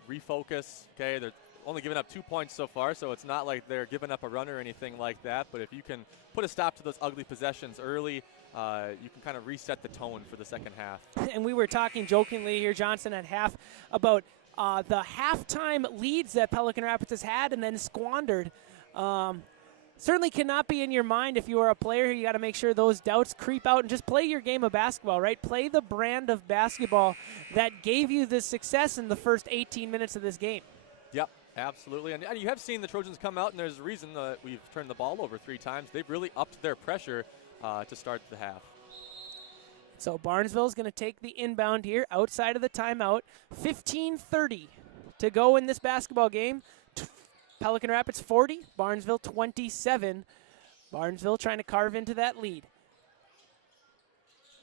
refocus. Okay, they're only giving up 2 points so far, so it's not like they're giving up a run or anything like that. But if you can put a stop to those ugly possessions early, you can kind of reset the tone for the second half. And we were talking jokingly here, Johnson, at half about the halftime leads that Pelican Rapids has had and then squandered. certainly cannot be in your mind if you are a player. You got to make sure those doubts creep out and just play your game of basketball, right? Play the brand of basketball that gave you the success in the first 18 minutes of this game. Yep, absolutely. And you have seen the Trojans come out, and there's a reason that we've turned the ball over 3 times. They've really upped their pressure to start the half. So Barnesville is going to take the inbound here outside of the timeout. 15:30 to go in this basketball game. Pelican Rapids 40, Barnesville 27. Barnesville trying to carve into that lead.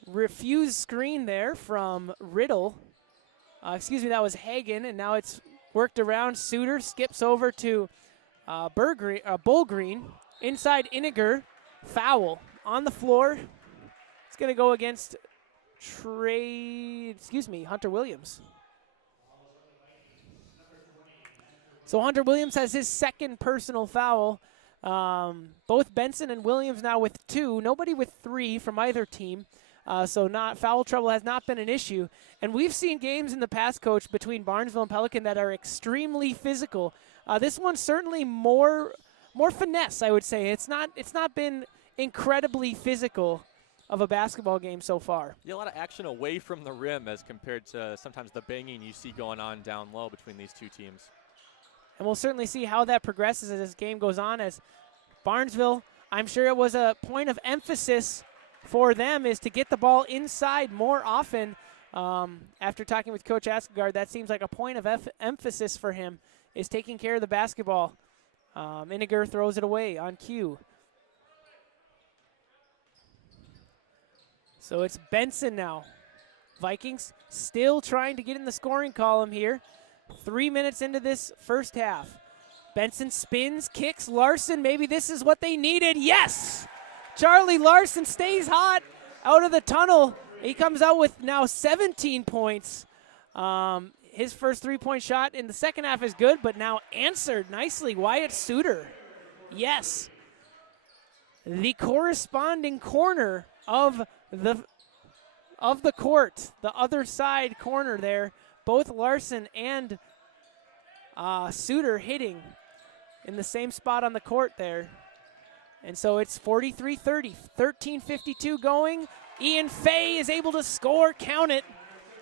Refused screen there from Riddle. That was Hagen, and now it's worked around. Suter skips over to Bullgreen. Inside Iniger, foul on the floor. It's going to go against Hunter Williams. So Hunter Williams has his second personal foul. Both Benson and Williams now with 2. Nobody with 3 from either team. So foul trouble has not been an issue. And we've seen games in the past, Coach, between Barnesville and Pelican that are extremely physical. This one's certainly more finesse, I would say. It's not been incredibly physical of a basketball game so far. Yeah, a lot of action away from the rim as compared to sometimes the banging you see going on down low between these two teams. And we'll certainly see how that progresses as this game goes on, as Barnesville, I'm sure it was a point of emphasis for them is to get the ball inside more often. After talking with Coach Askegaard, that seems like a point of emphasis for him is taking care of the basketball. Iniger throws it away on cue. So it's Benson now. Vikings still trying to get in the scoring column here. 3 minutes into this first half. Benson spins, kicks. Larson, maybe this is what they needed. Yes! Charlie Larson stays hot out of the tunnel. He comes out with now 17 points. His first three-point shot in the second half is good, but now answered nicely. Wyatt Suter. Yes. The corresponding corner of the court, the other side corner there. Both Larson and Suter hitting in the same spot on the court there. And so it's 43-30, 13:52 going. Ian Fay is able to score, count it,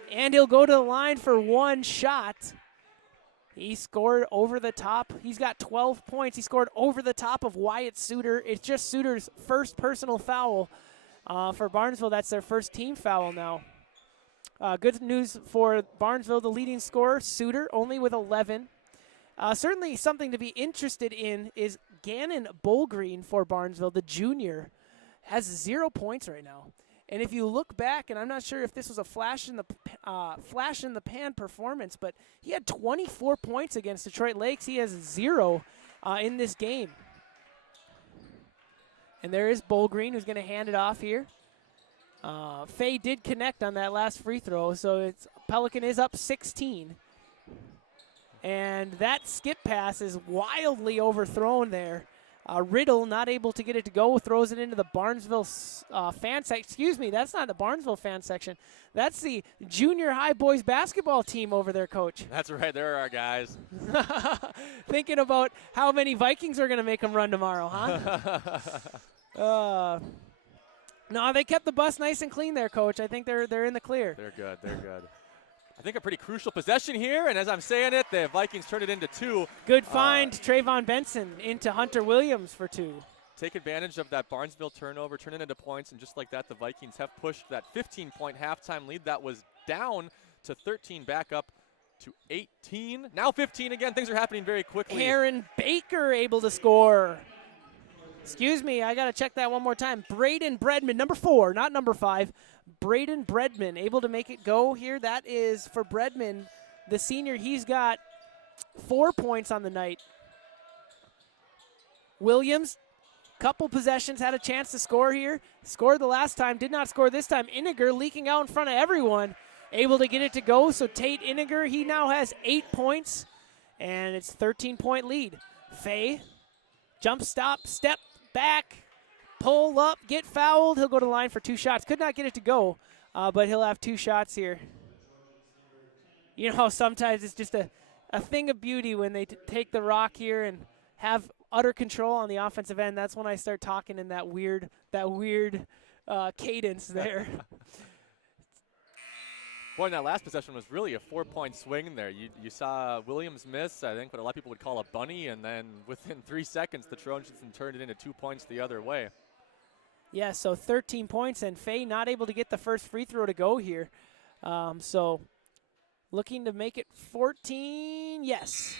and he'll go to the line for one shot. He scored over the top. He's got 12 points. He scored over the top of Wyatt Suter. It's just Suter's first personal foul for Barnesville. That's their first team foul now. Good news for Barnesville, the leading scorer, Suter, only with 11. Certainly something to be interested in is Gannon Bullgreen for Barnesville, the junior, has 0 points right now. And if you look back, and I'm not sure if this was a flash in the pan performance, but he had 24 points against Detroit Lakes. He has 0 in this game. And there is Bullgreen, who's going to hand it off here. Fay did connect on that last free throw, so Pelican is up 16. And that skip pass is wildly overthrown there. Riddle not able to get it to go, throws it into the Barnesville fan section. Excuse me, that's not the Barnesville fan section. That's the junior high boys basketball team over there, Coach. That's right, there are our guys. Thinking about how many Vikings are going to make them run tomorrow, huh? No, they kept the bus nice and clean there, Coach. I think they're in the clear. They're good. I think a pretty crucial possession here, and as I'm saying it, the Vikings turn it into 2. Good find, Trayvon Benson into Hunter Williams for 2. Take advantage of that Barnesville turnover, turn it into points, and just like that, the Vikings have pushed that 15-point halftime lead that was down to 13, back up to 18. Now 15 again. Things are happening very quickly. Aaron Baker able to score. Excuse me, I got to check that one more time. Braden Bredman, number 4, not number 5. Braden Bredman able to make it go here. That is for Bredman, the senior. He's got 4 points on the night. Williams, couple possessions, had a chance to score here. Scored the last time, did not score this time. Iniger leaking out in front of everyone, able to get it to go. So Tate Iniger, he now has 8 points, and it's 13-point lead. Fay, jump stop, step back, pull up, get fouled. He'll go to the line for 2 shots. Could not get it to go, but he'll have 2 shots here. You know how sometimes it's just a thing of beauty when they take the rock here and have utter control on the offensive end, that's when I start talking in that weird cadence there. Boy, and that last possession was really a 4-point swing there. You saw Williams miss, I think, what a lot of people would call a bunny, and then within 3 seconds, the Trojans turned it into 2 points the other way. Yeah, so 13 points, and Faye not able to get the first free throw to go here. So looking to make it 14, yes.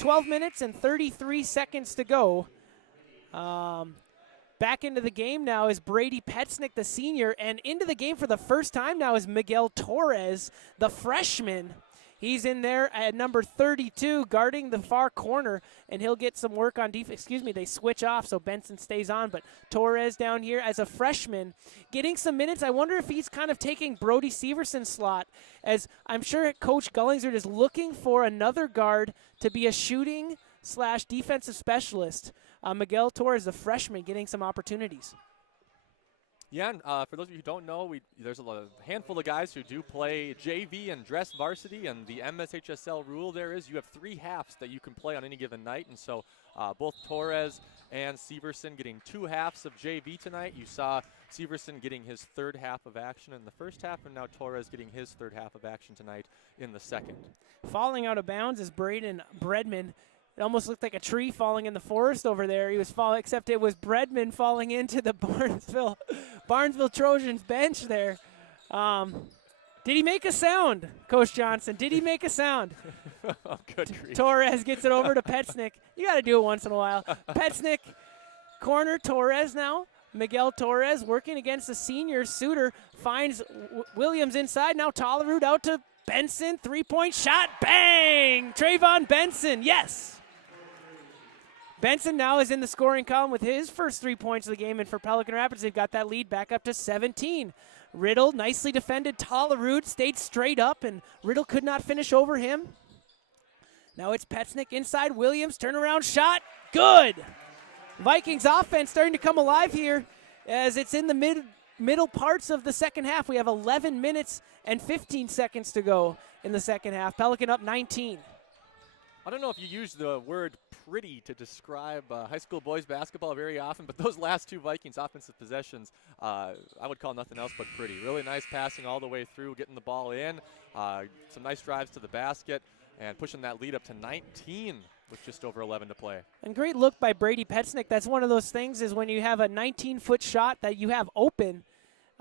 12 minutes and 33 seconds to go. Back into the game now is Brady Petznick, the senior, and into the game for the first time now is Miguel Torres, the freshman. He's in there at number 32, guarding the far corner, and he'll get some work on defense. Excuse me, they switch off, so Benson stays on, but Torres down here as a freshman, getting some minutes. I wonder if he's kind of taking Brody Severson's slot, as I'm sure Coach Gullingsford is looking for another guard to be a shooting/defensive specialist. Miguel Torres, the freshman, getting some opportunities. Yeah, and for those of you who don't know, there's a handful of guys who do play JV and dress varsity, and the MSHSL rule there is you have 3 halves that you can play on any given night, and so both Torres and Severson getting 2 halves of JV tonight. You saw Severson getting his 3rd half of action in the first half, and now Torres getting his 3rd half of action tonight in the second. Falling out of bounds is Braden Bredman. It almost looked like a tree falling in the forest over there. He was falling, except it was Bredman falling into the Barnesville Trojans bench there. Did he make a sound, Coach Johnson? Did he make a sound? Oh, good grief. Torres gets it over to Petznick. You got to do it once in a while. Petznick, corner Torres now. Miguel Torres working against the senior. Suter finds Williams inside. Now Tollerud out to Benson. 3-point shot. Bang! Trayvon Benson. Yes. Benson now is in the scoring column with his first 3 points of the game, and for Pelican Rapids, they've got that lead back up to 17. Riddle, nicely defended. Tollerud stayed straight up, and Riddle could not finish over him. Now it's Petznick inside. Williams, turnaround shot. Good. Vikings offense starting to come alive here as it's in the middle parts of the second half. We have 11 minutes and 15 seconds to go in the second half. Pelican up 19. I don't know if you use the word pretty to describe high school boys basketball very often, but those last 2 Vikings offensive possessions, I would call nothing else but pretty. Really nice passing all the way through, getting the ball in, some nice drives to the basket, and pushing that lead up to 19 with just over 11 to play. And great look by Brady Petznick. That's one of those things is when you have a 19-foot shot that you have open,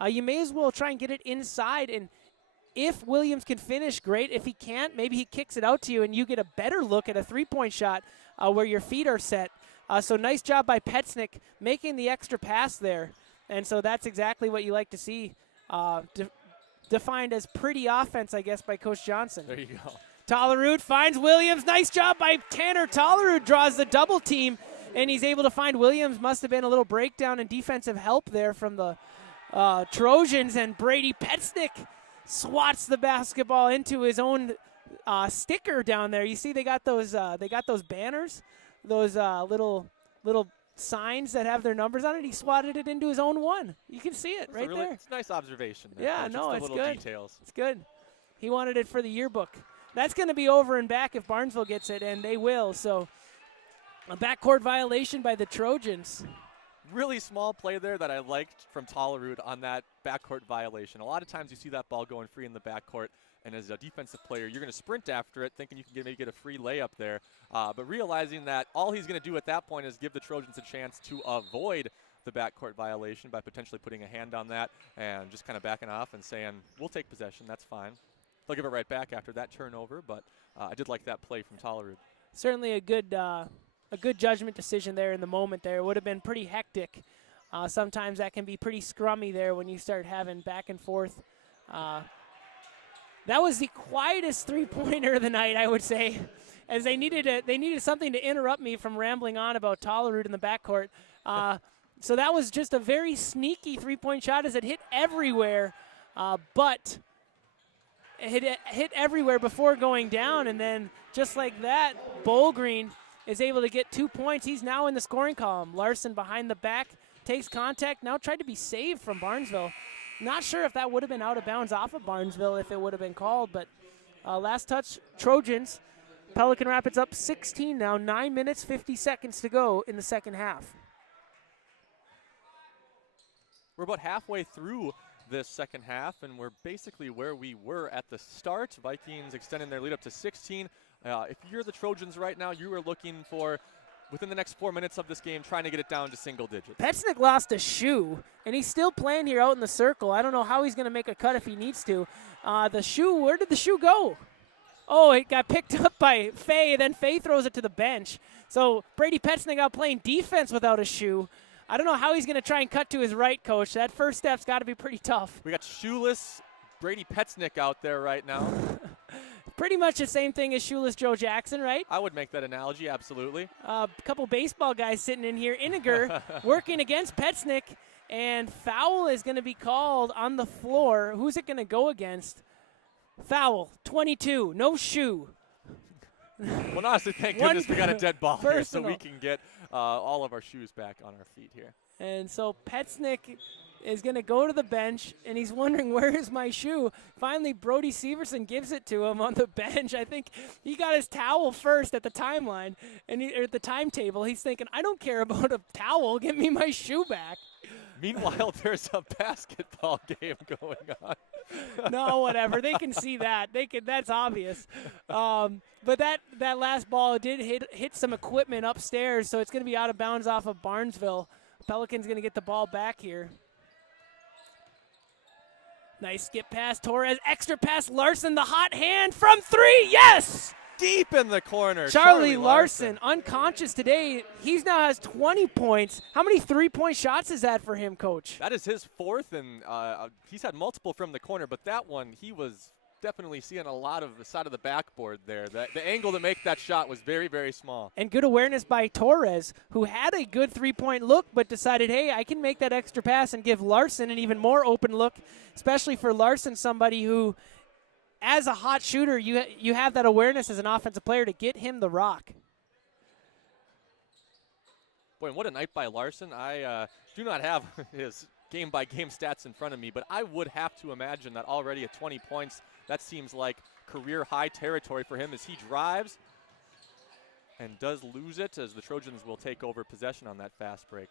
you may as well try and get it inside, and if Williams can finish, great. If he can't, maybe he kicks it out to you and you get a better look at a 3-point shot where your feet are set. So nice job by Petznick making the extra pass there. And so that's exactly what you like to see defined as pretty offense, I guess, by Coach Johnson. There you go. Tollerud finds Williams. Nice job by Tanner. Tollerud draws the double team, and he's able to find Williams. Must have been a little breakdown in defensive help there from the Trojans, and Brady Petznick swats the basketball into his own sticker down there. You see, they got those banners, those little signs that have their numbers on it. He swatted it into his own one. You can see it right there. It's a nice observation there. Yeah, no, it's good. Details. It's good. He wanted it for the yearbook. That's going to be over and back if Barnesville gets it, and they will. So a backcourt violation by the Trojans. Really small play there that I liked from Tollerud on that backcourt violation. A lot of times you see that ball going free in the backcourt, and as a defensive player, you're going to sprint after it, thinking you can maybe get a free layup there. But realizing that all he's going to do at that point is give the Trojans a chance to avoid the backcourt violation by potentially putting a hand on that and just kind of backing off and saying, we'll take possession, that's fine. They'll give it right back after that turnover, but I did like that play from Tollerud. Certainly a good judgment decision there in the moment there. It would have been pretty hectic. Sometimes that can be pretty scrummy there when you start having back and forth. That was the quietest three-pointer of the night, I would say, as they needed something to interrupt me from rambling on about Tollerud in the backcourt. So that was just a very sneaky three-point shot as it hit everywhere, but it hit everywhere before going down, and then just like that, Bolgreen is able to get 2 points. He's now in the scoring column. Larson behind the back, takes contact, now tried to be saved from Barnesville. Not sure if that would have been out of bounds off of Barnesville if it would have been called, but last touch, Trojans. Pelican Rapids up 16 now, 9 minutes, 50 seconds to go in the second half. We're about halfway through this second half, and we're basically where we were at the start. Vikings extending their lead up to 16. If you're the Trojans right now, you are looking for, within the next 4 minutes of this game, trying to get it down to single digits. Petznick lost a shoe, and he's still playing here out in the circle. I don't know how he's going to make a cut if he needs to. The shoe, where did the shoe go? Oh, it got picked up by Faye, then Faye throws it to the bench. So Brady Petznick out playing defense without a shoe. I don't know how he's going to try and cut to his right, Coach. That first step's got to be pretty tough. We got shoeless Brady Petznick out there right now. Pretty much the same thing as shoeless Joe Jackson, right? I would make that analogy, absolutely. A couple baseball guys sitting in here. Iniger working against Petznick, and foul is going to be called on the floor. Who's it going to go against? Foul, 22, no shoe. Well, honestly, thank goodness we got a dead ball here so we can get all of our shoes back on our feet here. And so Petznick is going to go to the bench, and he's wondering, where is my shoe? Finally, Brody Severson gives it to him on the bench. I think he got his towel first at the timeline, or at the timetable. He's thinking, I don't care about a towel. Give me my shoe back. Meanwhile, there's a basketball game going on. No, whatever. They can see that. That's obvious. But that last ball did hit some equipment upstairs, so it's going to be out of bounds off of Barnesville. Pelican's going to get the ball back here. Nice skip pass, Torres. Extra pass, Larson, the hot hand from three. Yes! Deep in the corner. Charlie Larson, unconscious today. He now has 20 points. How many three-point shots is that for him, Coach? That is his fourth, and he's had multiple from the corner, but that one, he was definitely seeing a lot of the side of the backboard there. The angle to make that shot was very, very small. And good awareness by Torres, who had a good three-point look, but decided, hey, I can make that extra pass and give Larson an even more open look, especially for Larson, somebody who, as a hot shooter, you have that awareness as an offensive player to get him the rock. Boy, and what a night by Larson. I do not have his game-by-game stats in front of me, but I would have to imagine that already at 20 points, that seems like career-high territory for him as he drives and does lose it, as the Trojans will take over possession on that fast break.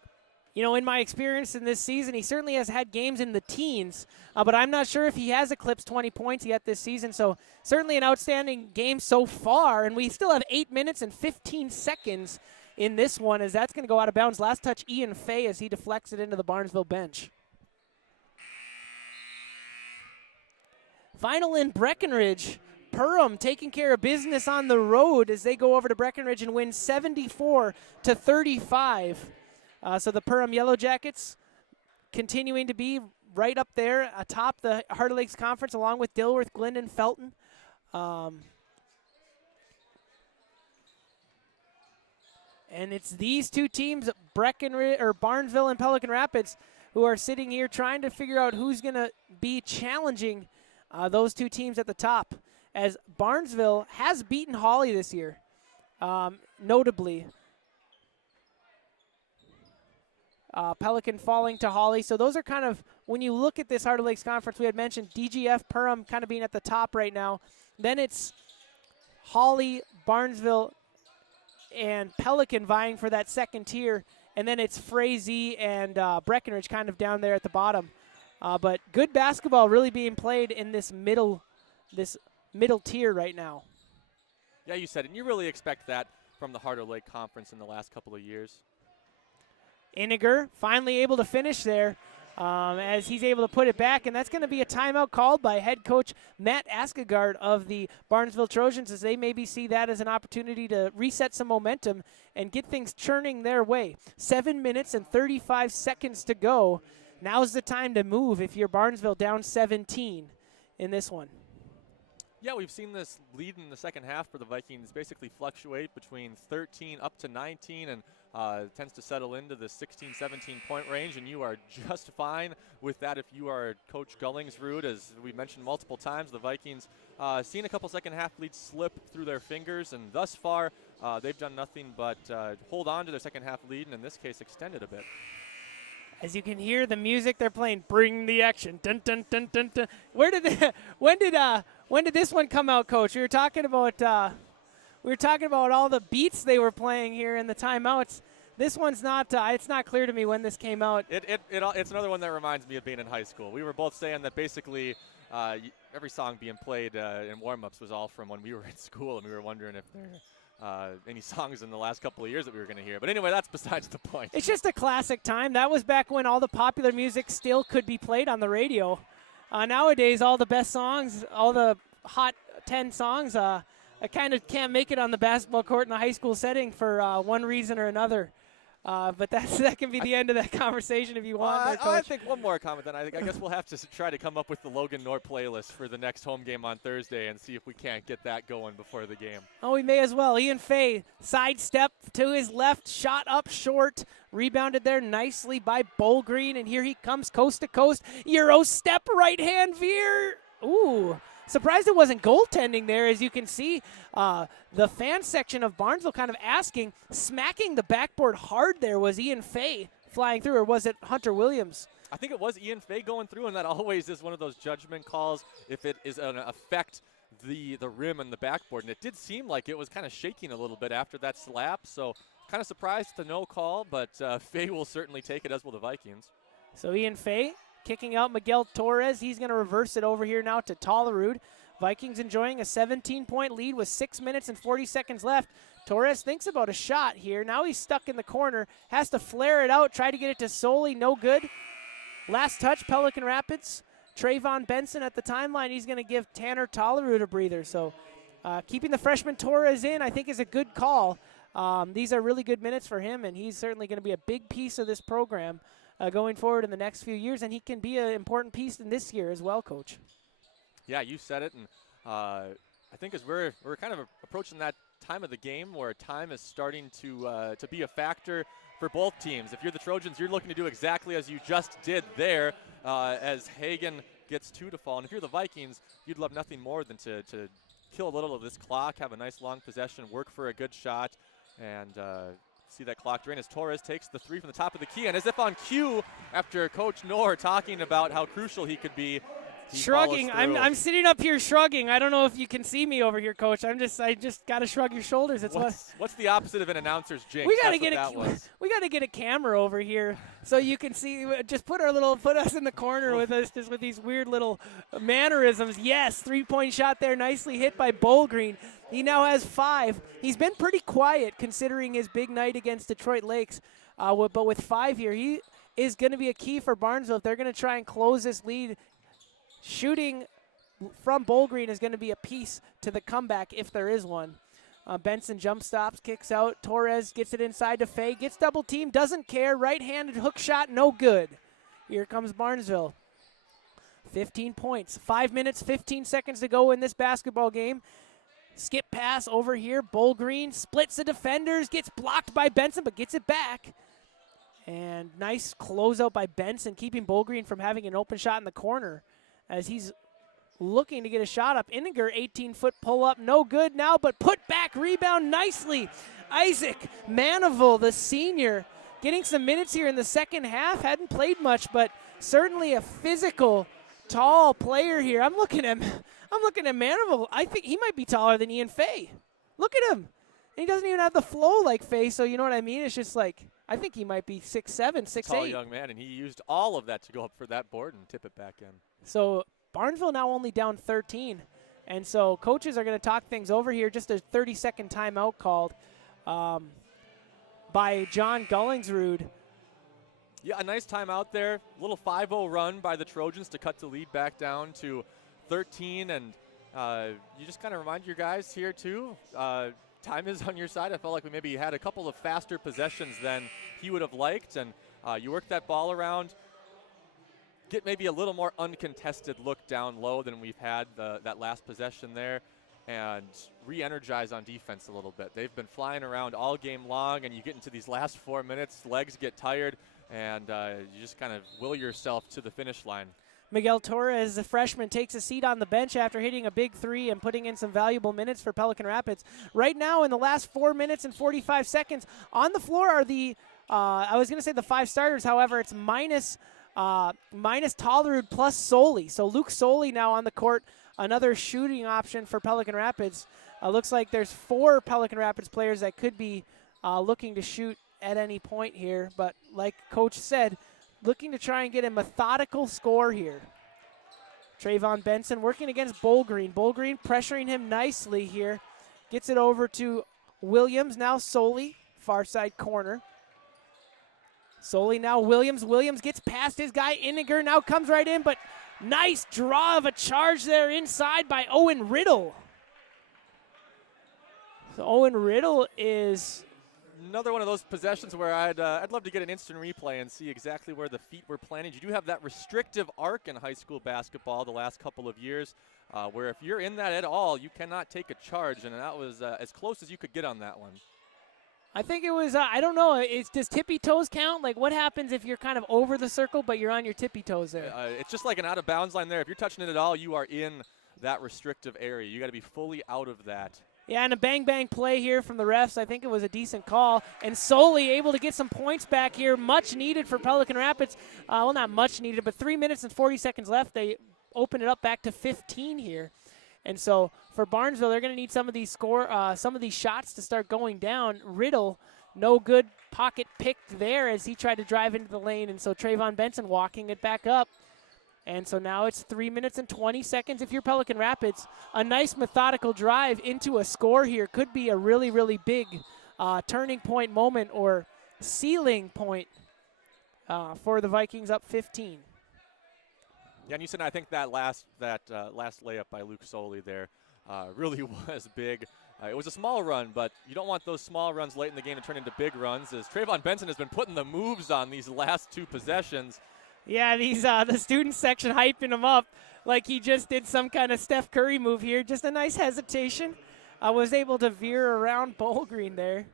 You know, in my experience in this season, he certainly has had games in the teens, but I'm not sure if he has eclipsed 20 points yet this season. So certainly an outstanding game so far, and we still have 8 minutes and 15 seconds in this one, as that's going to go out of bounds. Last touch, Ian Fay, as he deflects it into the Barnesville bench. Final in Breckenridge. Perham taking care of business on the road as they go over to Breckenridge and win 74-35. So the Perham Yellow Jackets continuing to be right up there atop the Heart of Lakes Conference, along with Dilworth, Glendon, Felton. And it's these two teams, Barnesville and Pelican Rapids, who are sitting here trying to figure out who's going to be challenging those two teams at the top, as Barnesville has beaten Hawley this year, notably. Pelican falling to Hawley. So those are kind of, when you look at this Heart of Lakes Conference, we had mentioned DGF, Perham kind of being at the top right now. Then it's Hawley, Barnesville, and Pelican vying for that second tier. And then it's Frazee and Breckenridge kind of down there at the bottom. But good basketball really being played in this middle tier right now. Yeah, you said it. And you really expect that from the Heart of Lake Conference in the last couple of years. Iniger finally able to finish there as he's able to put it back, and that's going to be a timeout called by head coach Matt Askegard of the Barnesville Trojans, as they maybe see that as an opportunity to reset some momentum and get things churning their way. 7 minutes and 35 seconds to go. Now's the time to move if you're Barnesville down 17 in this one. Yeah, we've seen this lead in the second half for the Vikings basically fluctuate between 13 up to 19, and tends to settle into the 16, 17-point range, and you are just fine with that if you are Coach Gullingsrud. As we mentioned multiple times, the Vikings seen a couple second-half leads slip through their fingers, and thus far they've done nothing but hold on to their second-half lead, and in this case extend it a bit. As you can hear the music they're playing, bring the action. Dun, dun, dun, dun, dun. When did this one come out, Coach? We were talking about we were talking about all the beats they were playing here in the timeouts. This one's not, it's not clear to me when this came out. It's another one that reminds me of being in high school. We were both saying that basically every song being played in warm-ups was all from when we were in school, and we were wondering if there any songs in the last couple of years that we were going to hear. But anyway, that's besides the point. It's just a classic time. That was back when all the popular music still could be played on the radio. Nowadays, all the best songs, all the hot 10 songs, I kind of can't make it on the basketball court in a high school setting for one reason or another. But that can be the end of that conversation if you want. I think one more comment then. I guess we'll have to try to come up with the Logan North playlist for the next home game on Thursday and see if we can't get that going before the game. Oh, we may as well. Ian Fay, sidestep to his left, shot up short, rebounded there nicely by Bolgreen, and here he comes coast to coast. Euro step, right hand veer. Ooh. Surprised it wasn't goaltending there. As you can see, the fan section of Barnesville kind of asking, smacking the backboard hard there. Was Ian Fay flying through, or was it Hunter Williams? I think it was Ian Fay going through, and that always is one of those judgment calls if it is going to affect the rim and the backboard. And it did seem like it was kind of shaking a little bit after that slap, so kind of surprised at the no call, but Fay will certainly take it, as will the Vikings. So Ian Fay kicking out Miguel Torres. He's going to reverse it over here now to Tollerud. Vikings enjoying a 17-point lead with 6 minutes and 40 seconds left. Torres thinks about a shot here. Now he's stuck in the corner. Has to flare it out. Try to get it to Soley. No good. Last touch, Pelican Rapids. Trayvon Benson at the timeline. He's going to give Tanner Tollerud a breather. So keeping the freshman Torres in, I think, is a good call. These are really good minutes for him, and he's certainly going to be a big piece of this program going forward in the next few years, and he can be an important piece in this year as well, Coach. Yeah, you said it, and I think as we're kind of approaching that time of the game where time is starting to be a factor for both teams. If you're the Trojans, you're looking to do exactly as you just did there as Hagen gets 2 to fall. And if you're the Vikings, you'd love nothing more than to kill a little of this clock, have a nice long possession, work for a good shot, and see that clock drain as Torres takes the 3 from the top of the key. And as if on cue, after Coach Knorr talking about how crucial he could be, shrugging. I'm sitting up here shrugging. I don't know if you can see me over here, Coach. I just got to shrug your shoulders. What's the opposite of an announcer's jinx? We got to get a camera over here so you can see. Just put us in the corner with us, just with these weird little mannerisms. Yes, 3-point shot there, nicely hit by Bolgreen. He now has 5. He's been pretty quiet considering his big night against Detroit Lakes, but with 5 here, he is going to be a key for Barnesville if they're going to try and close this lead. Shooting from Bolgreen is going to be a piece to the comeback if there is one. Benson jump stops, kicks out. Torres gets it inside to Fay, gets double teamed, doesn't care. Right-handed hook shot, no good. Here comes Barnesville. 15 points, 5 minutes, 15 seconds to go in this basketball game. Skip pass over here. Bolgreen splits the defenders, gets blocked by Benson, but gets it back. And nice closeout by Benson, keeping Bolgreen from having an open shot in the corner as he's looking to get a shot up. Inninger, 18-foot pull-up, no good now, but put back, rebound nicely. Isaac Manival, the senior, getting some minutes here in the second half. Hadn't played much, but certainly a physical, tall player here. I'm looking at Manival. I think he might be taller than Ian Fay. Look at him. And he doesn't even have the flow like Fay, so you know what I mean? It's just like, I think he might be 6'7", 6'8". Tall young man, and he used all of that to go up for that board and tip it back in. So Barnesville now only down 13. And so coaches are going to talk things over here. Just a 30-second timeout called by John Gullingsrud. Yeah, a nice timeout there. A little 5-0 run by the Trojans to cut the lead back down to 13. And you just kind of remind your guys here, too, time is on your side. I felt like we maybe had a couple of faster possessions than he would have liked. And you work that ball around, get maybe a little more uncontested look down low than we've had that last possession there, and re-energize on defense a little bit. They've been flying around all game long, and you get into these last 4 minutes, legs get tired, and you just kind of will yourself to the finish line. Miguel Torres, the freshman, takes a seat on the bench after hitting a big 3 and putting in some valuable minutes for Pelican Rapids. Right now, in the last 4 minutes and 45 seconds, on the floor are the, I was going to say the 5 starters. However, it's minus Tollerud plus Soley. So Luke Soley now on the court, another shooting option for Pelican Rapids. Looks like there's 4 Pelican Rapids players that could be looking to shoot at any point here. But like Coach said, looking to try and get a methodical score here. Trayvon Benson working against Bolgreen. Bolgreen pressuring him nicely here. Gets it over to Williams, now Soley, far side corner. Soley now Williams. Williams gets past his guy. Iniger now comes right in, but nice draw of a charge there inside by Owen Riddle. So Owen Riddle is another one of those possessions where I'd love to get an instant replay and see exactly where the feet were planted. You do have that restrictive arc in high school basketball the last couple of years, where if you're in that at all, you cannot take a charge, and that was as close as you could get on that one. I think it was, I don't know, does tippy toes count? Like, what happens if you're kind of over the circle, but you're on your tippy toes there? It's just like an out of bounds line there. If you're touching it at all, you are in that restrictive area. You got to be fully out of that. Yeah, and a bang-bang play here from the refs. I think it was a decent call. And Soley able to get some points back here. Much needed for Pelican Rapids. Well, not much needed, but 3 minutes and 40 seconds left. They open it up back to 15 here. And so for Barnesville, they're going to need some of these shots to start going down. Riddle, no good pocket picked there as he tried to drive into the lane. And so Trayvon Benson walking it back up. And so now it's 3 minutes and 20 seconds. If you're Pelican Rapids, a nice methodical drive into a score here could be a really, really big turning point moment or ceiling point for the Vikings up 15. Yeah, and you said I think that last layup by Luke Soley there really was big. It was a small run, but you don't want those small runs late in the game to turn into big runs, as Trayvon Benson has been putting the moves on these last 2 possessions. Yeah, these the student section hyping him up like he just did some kind of Steph Curry move here. Just a nice hesitation. I was able to veer around Bolgreen there.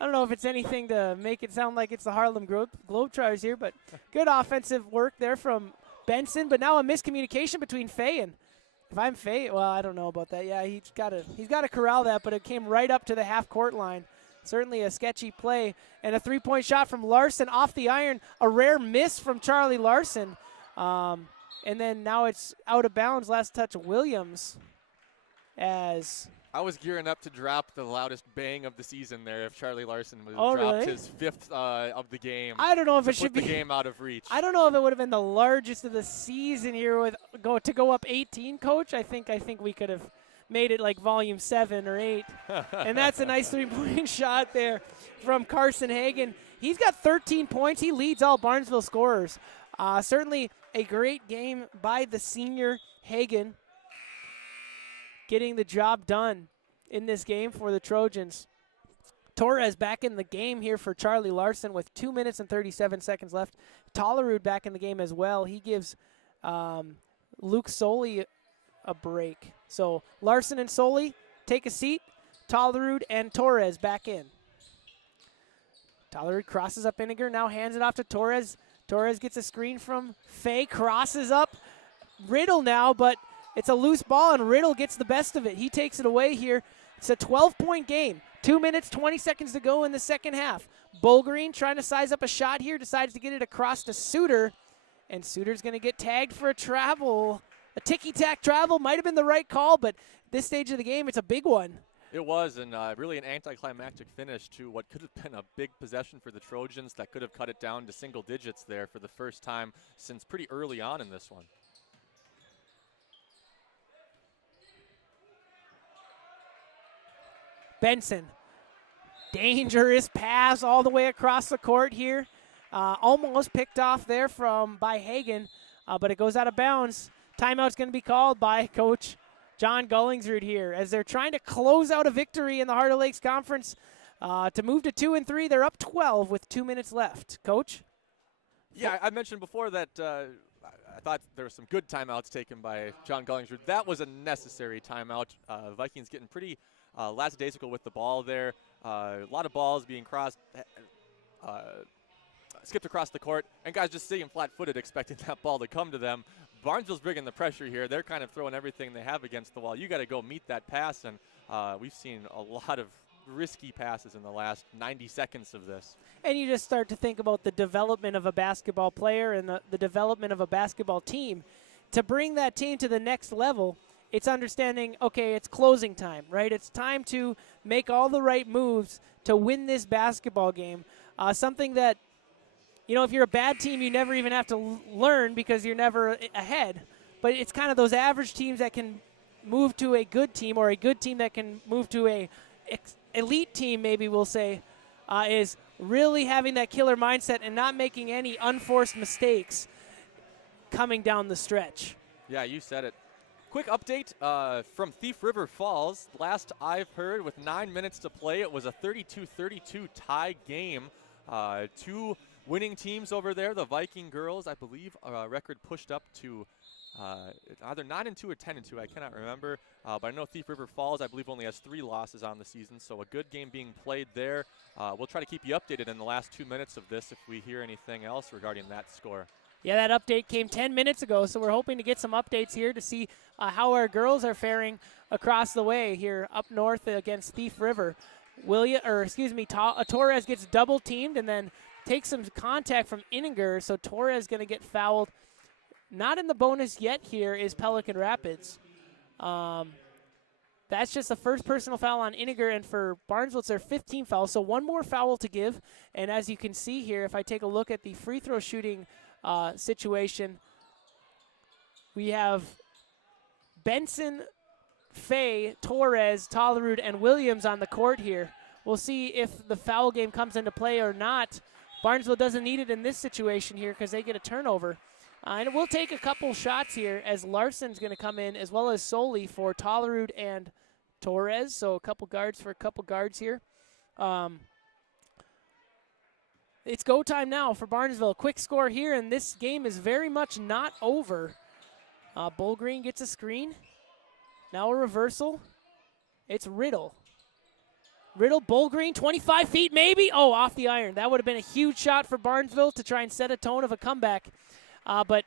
I don't know if it's anything to make it sound like it's the Harlem Globetrotters here, but good offensive work there from Benson. But now a miscommunication between Faye and, if I'm Faye, well, I don't know about that. Yeah, he's got to corral that, but it came right up to the half-court line. Certainly a sketchy play. And a 3-point shot from Larson off the iron. A rare miss from Charlie Larson. And then now it's out of bounds. Last touch, Williams. As I was gearing up to drop the loudest bang of the season there if Charlie Larson would have dropped his 5th of the game. I don't know if it should be the game out of reach. I don't know if it would have been the largest of the season here with to go up 18, Coach. I think we could have made it like volume 7 or 8. And that's a nice 3-point shot there from Carson Hagan. He's got 13 points. He leads all Barnesville scorers. Certainly a great game by the senior Hagan, getting the job done in this game for the Trojans. Torres back in the game here for Charlie Larson with 2 minutes and 37 seconds left. Tollerud back in the game as well. He gives Luke Soley a break. So Larson and Soley take a seat. Tollerud and Torres back in. Tollerud crosses up Iniger, now hands it off to Torres. Torres gets a screen from Faye, crosses up Riddle now, but it's a loose ball, and Riddle gets the best of it. He takes it away here. It's a 12-point game. 2 minutes, 20 seconds to go in the second half. Bolgreen trying to size up a shot here, decides to get it across to Suter, and Suter's going to get tagged for a travel. A ticky-tack travel might have been the right call, but this stage of the game, it's a big one. It was, and really an anticlimactic finish to what could have been a big possession for the Trojans that could have cut it down to single digits there for the first time since pretty early on in this one. Benson, dangerous pass all the way across the court here. Almost picked off there by Hagan, but it goes out of bounds. Timeout's going to be called by Coach John Gullingsrud here as they're trying to close out a victory in the Heart of Lakes Conference to move to 2-3. They're up 12 with 2 minutes left. Coach? Yeah, I mentioned before that I thought there were some good timeouts taken by John Gullingsrud. That was a necessary timeout. Vikings getting pretty lackadaisical with the ball there. A lot of balls being skipped across the court, and guys just sitting flat-footed expecting that ball to come to them. Barnesville's bringing the pressure here. They're kind of throwing everything they have against the wall. You got to go meet that pass, and we've seen a lot of risky passes in the last 90 seconds of this. And you just start to think about the development of a basketball player and the development of a basketball team. To bring that team to the next level, it's understanding, okay, it's closing time, right? It's time to make all the right moves to win this basketball game. Something that, if you're a bad team, you never even have to learn because you're never ahead. But it's kind of those average teams that can move to a good team, or a good team that can move to a elite team, maybe we'll say, is really having that killer mindset and not making any unforced mistakes coming down the stretch. Yeah, you said it. Quick update from Thief River Falls. Last I've heard, with 9 minutes to play, it was a 32-32 tie game. Two winning teams over there. The Viking girls, I believe, record pushed up to either 9-2 or 10-2. I cannot remember. But I know Thief River Falls, I believe, only has 3 losses on the season. So a good game being played there. We'll try to keep you updated in the last 2 minutes of this if we hear anything else regarding that score. Yeah, that update came 10 minutes ago, so we're hoping to get some updates here to see how our girls are faring across the way here up north against Thief River. Torres gets double teamed and then takes some contact from Inninger, so Torres going to get fouled. Not in the bonus yet here is Pelican Rapids. That's just the first personal foul on Inninger, and for Barnesville, it's their 15th foul, so one more foul to give. And as you can see here, if I take a look at the free throw shooting situation, we have Benson, Fay, Torres, Tollerud, and Williams on the court here. We'll see if the foul game comes into play or not. Barnesville doesn't need it in this situation here because they get a turnover. And we'll take a couple shots here as Larson's going to come in, as well as Soli for Tollerud and Torres. So a couple guards for a couple guards here. It's go time now for Barnesville. Quick score here, and this game is very much not over. Bullgreen gets a screen. Now a reversal. It's Riddle. Riddle, Bullgreen, 25 feet maybe. Oh, off the iron. That would have been a huge shot for Barnesville to try and set a tone of a comeback. But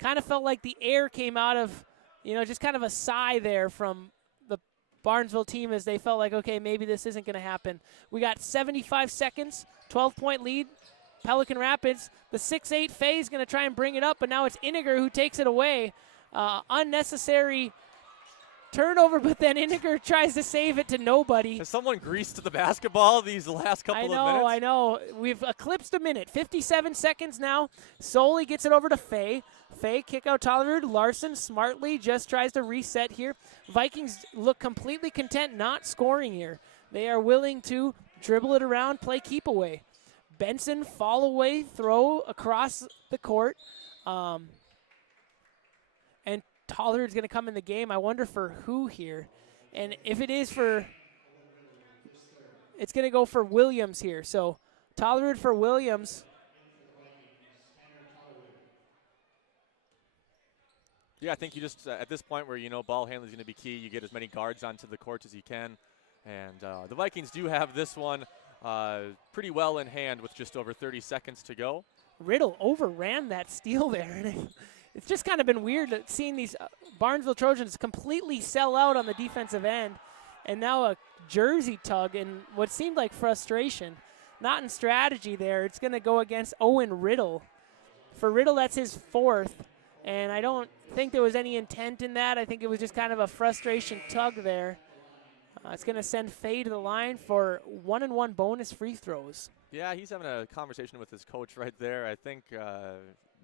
kind of felt like the air came out of, just kind of a sigh there from the Barnesville team as they felt like, okay, maybe this isn't going to happen. We got 75 seconds, 12-point lead. Pelican Rapids, the 6'8" Faye is going to try and bring it up, but now it's Inninger who takes it away. Unnecessary turnover, but then Inninger tries to save it to nobody. Has someone greased the basketball these last couple of minutes? I know. We've eclipsed a minute. 57 seconds now. Soli gets it over to Faye. Faye kick out Tollerud. Larson smartly just tries to reset here. Vikings look completely content not scoring here. They are willing to dribble it around, play keep away. Benson fall away, throw across the court. And Tollerud's going to come in the game. I wonder for who here. And if it is for, it's going to go for Williams here. So Tollerud for Williams. Yeah, I think you just, at this point where ball handling is going to be key, you get as many guards onto the court as you can. And the Vikings do have this one pretty well in hand with just over 30 seconds to go. Riddle overran that steal there. It's just kind of been weird seeing these Barnesville Trojans completely sell out on the defensive end, and now a jersey tug and what seemed like frustration. Not in strategy there. It's going to go against Owen Riddle. For Riddle, that's his 4th, and I don't think there was any intent in that. I think it was just kind of a frustration tug there. It's going to send Faye to the line for 1-and-1 bonus free throws. Yeah, he's having a conversation with his coach right there. I think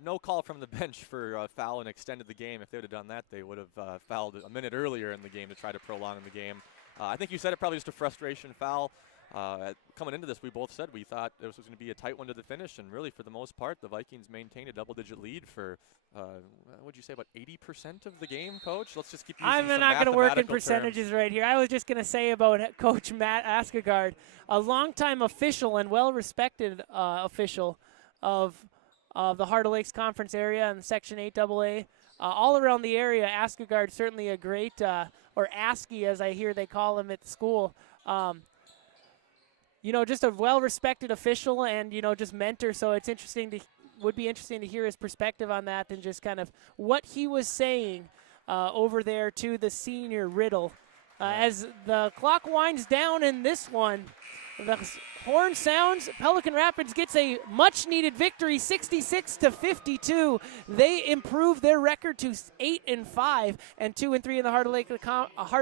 no call from the bench for a foul and extended the game. If they would have done that, they would have fouled a minute earlier in the game to try to prolong the game. I think you said it, probably just a frustration foul. Coming into this, we both said we thought this was going to be a tight one to the finish, and really, for the most part, the Vikings maintained a double-digit lead for, what would you say, about 80% of the game, Coach? Let's just keep using I'm some not going to work in mathematical percentages terms. right here. I was just going to say about Coach Matt Askegaard, a longtime official and well-respected official of the Heart of Lakes Conference area and Section 8AA. All around the area, Askegaard certainly a great, or Askey as I hear they call him at the school. Just a well-respected official and, just mentor. So it's would be interesting to hear his perspective on that and just kind of what he was saying over there to the senior Riddle. As the clock winds down in this one, the Horn sounds. Pelican Rapids gets a much-needed victory, 66-52. They improve their record to 8-5 and 2-3 in the Heart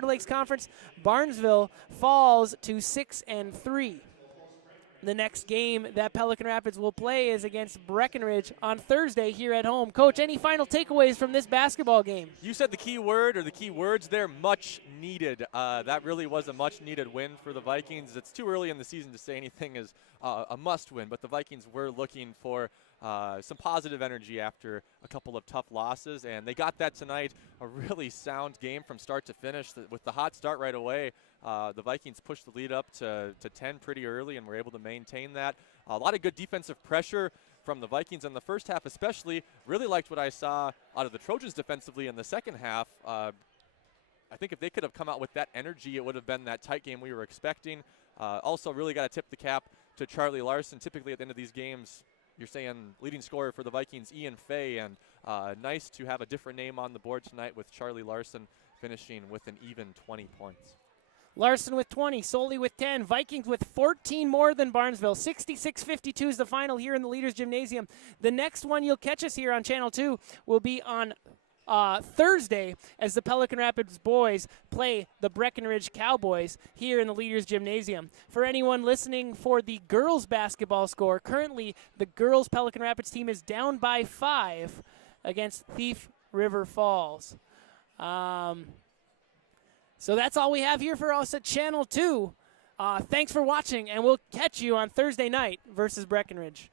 of Lakes Conference. Barnesville falls to 6-3. The next game that Pelican Rapids will play is against Breckenridge on Thursday here at home. Coach, any final takeaways from this basketball game? You said the key word or the key words there, much needed. That really was a much needed win for the Vikings. It's too early in the season to say anything is a must win, but the Vikings were looking for some positive energy after a couple of tough losses, and they got that tonight. A really sound game from start to finish. With the hot start right away, the Vikings pushed the lead up to 10 pretty early and were able to maintain that. A lot of good defensive pressure from the Vikings in the first half especially. Really liked what I saw out of the Trojans defensively in the second half. I think if they could have come out with that energy, it would have been that tight game we were expecting. Also really got to tip the cap to Charlie Larson. Typically at the end of these games, you're saying leading scorer for the Vikings, Ian Fay, and nice to have a different name on the board tonight with Charlie Larson finishing with an even 20 points. Larson with 20, Soley with 10, Vikings with 14 more than Barnesville. 66-52 is the final here in the Leaders Gymnasium. The next one you'll catch us here on Channel 2 will be on Thursday as the Pelican Rapids boys play the Breckenridge Cowboys here in the Leaders Gymnasium. For anyone listening for the girls basketball score, currently the girls Pelican Rapids team is down by 5 against Thief River Falls. So that's all we have here for us at Channel 2. Thanks for watching, and we'll catch you on Thursday night versus Breckenridge.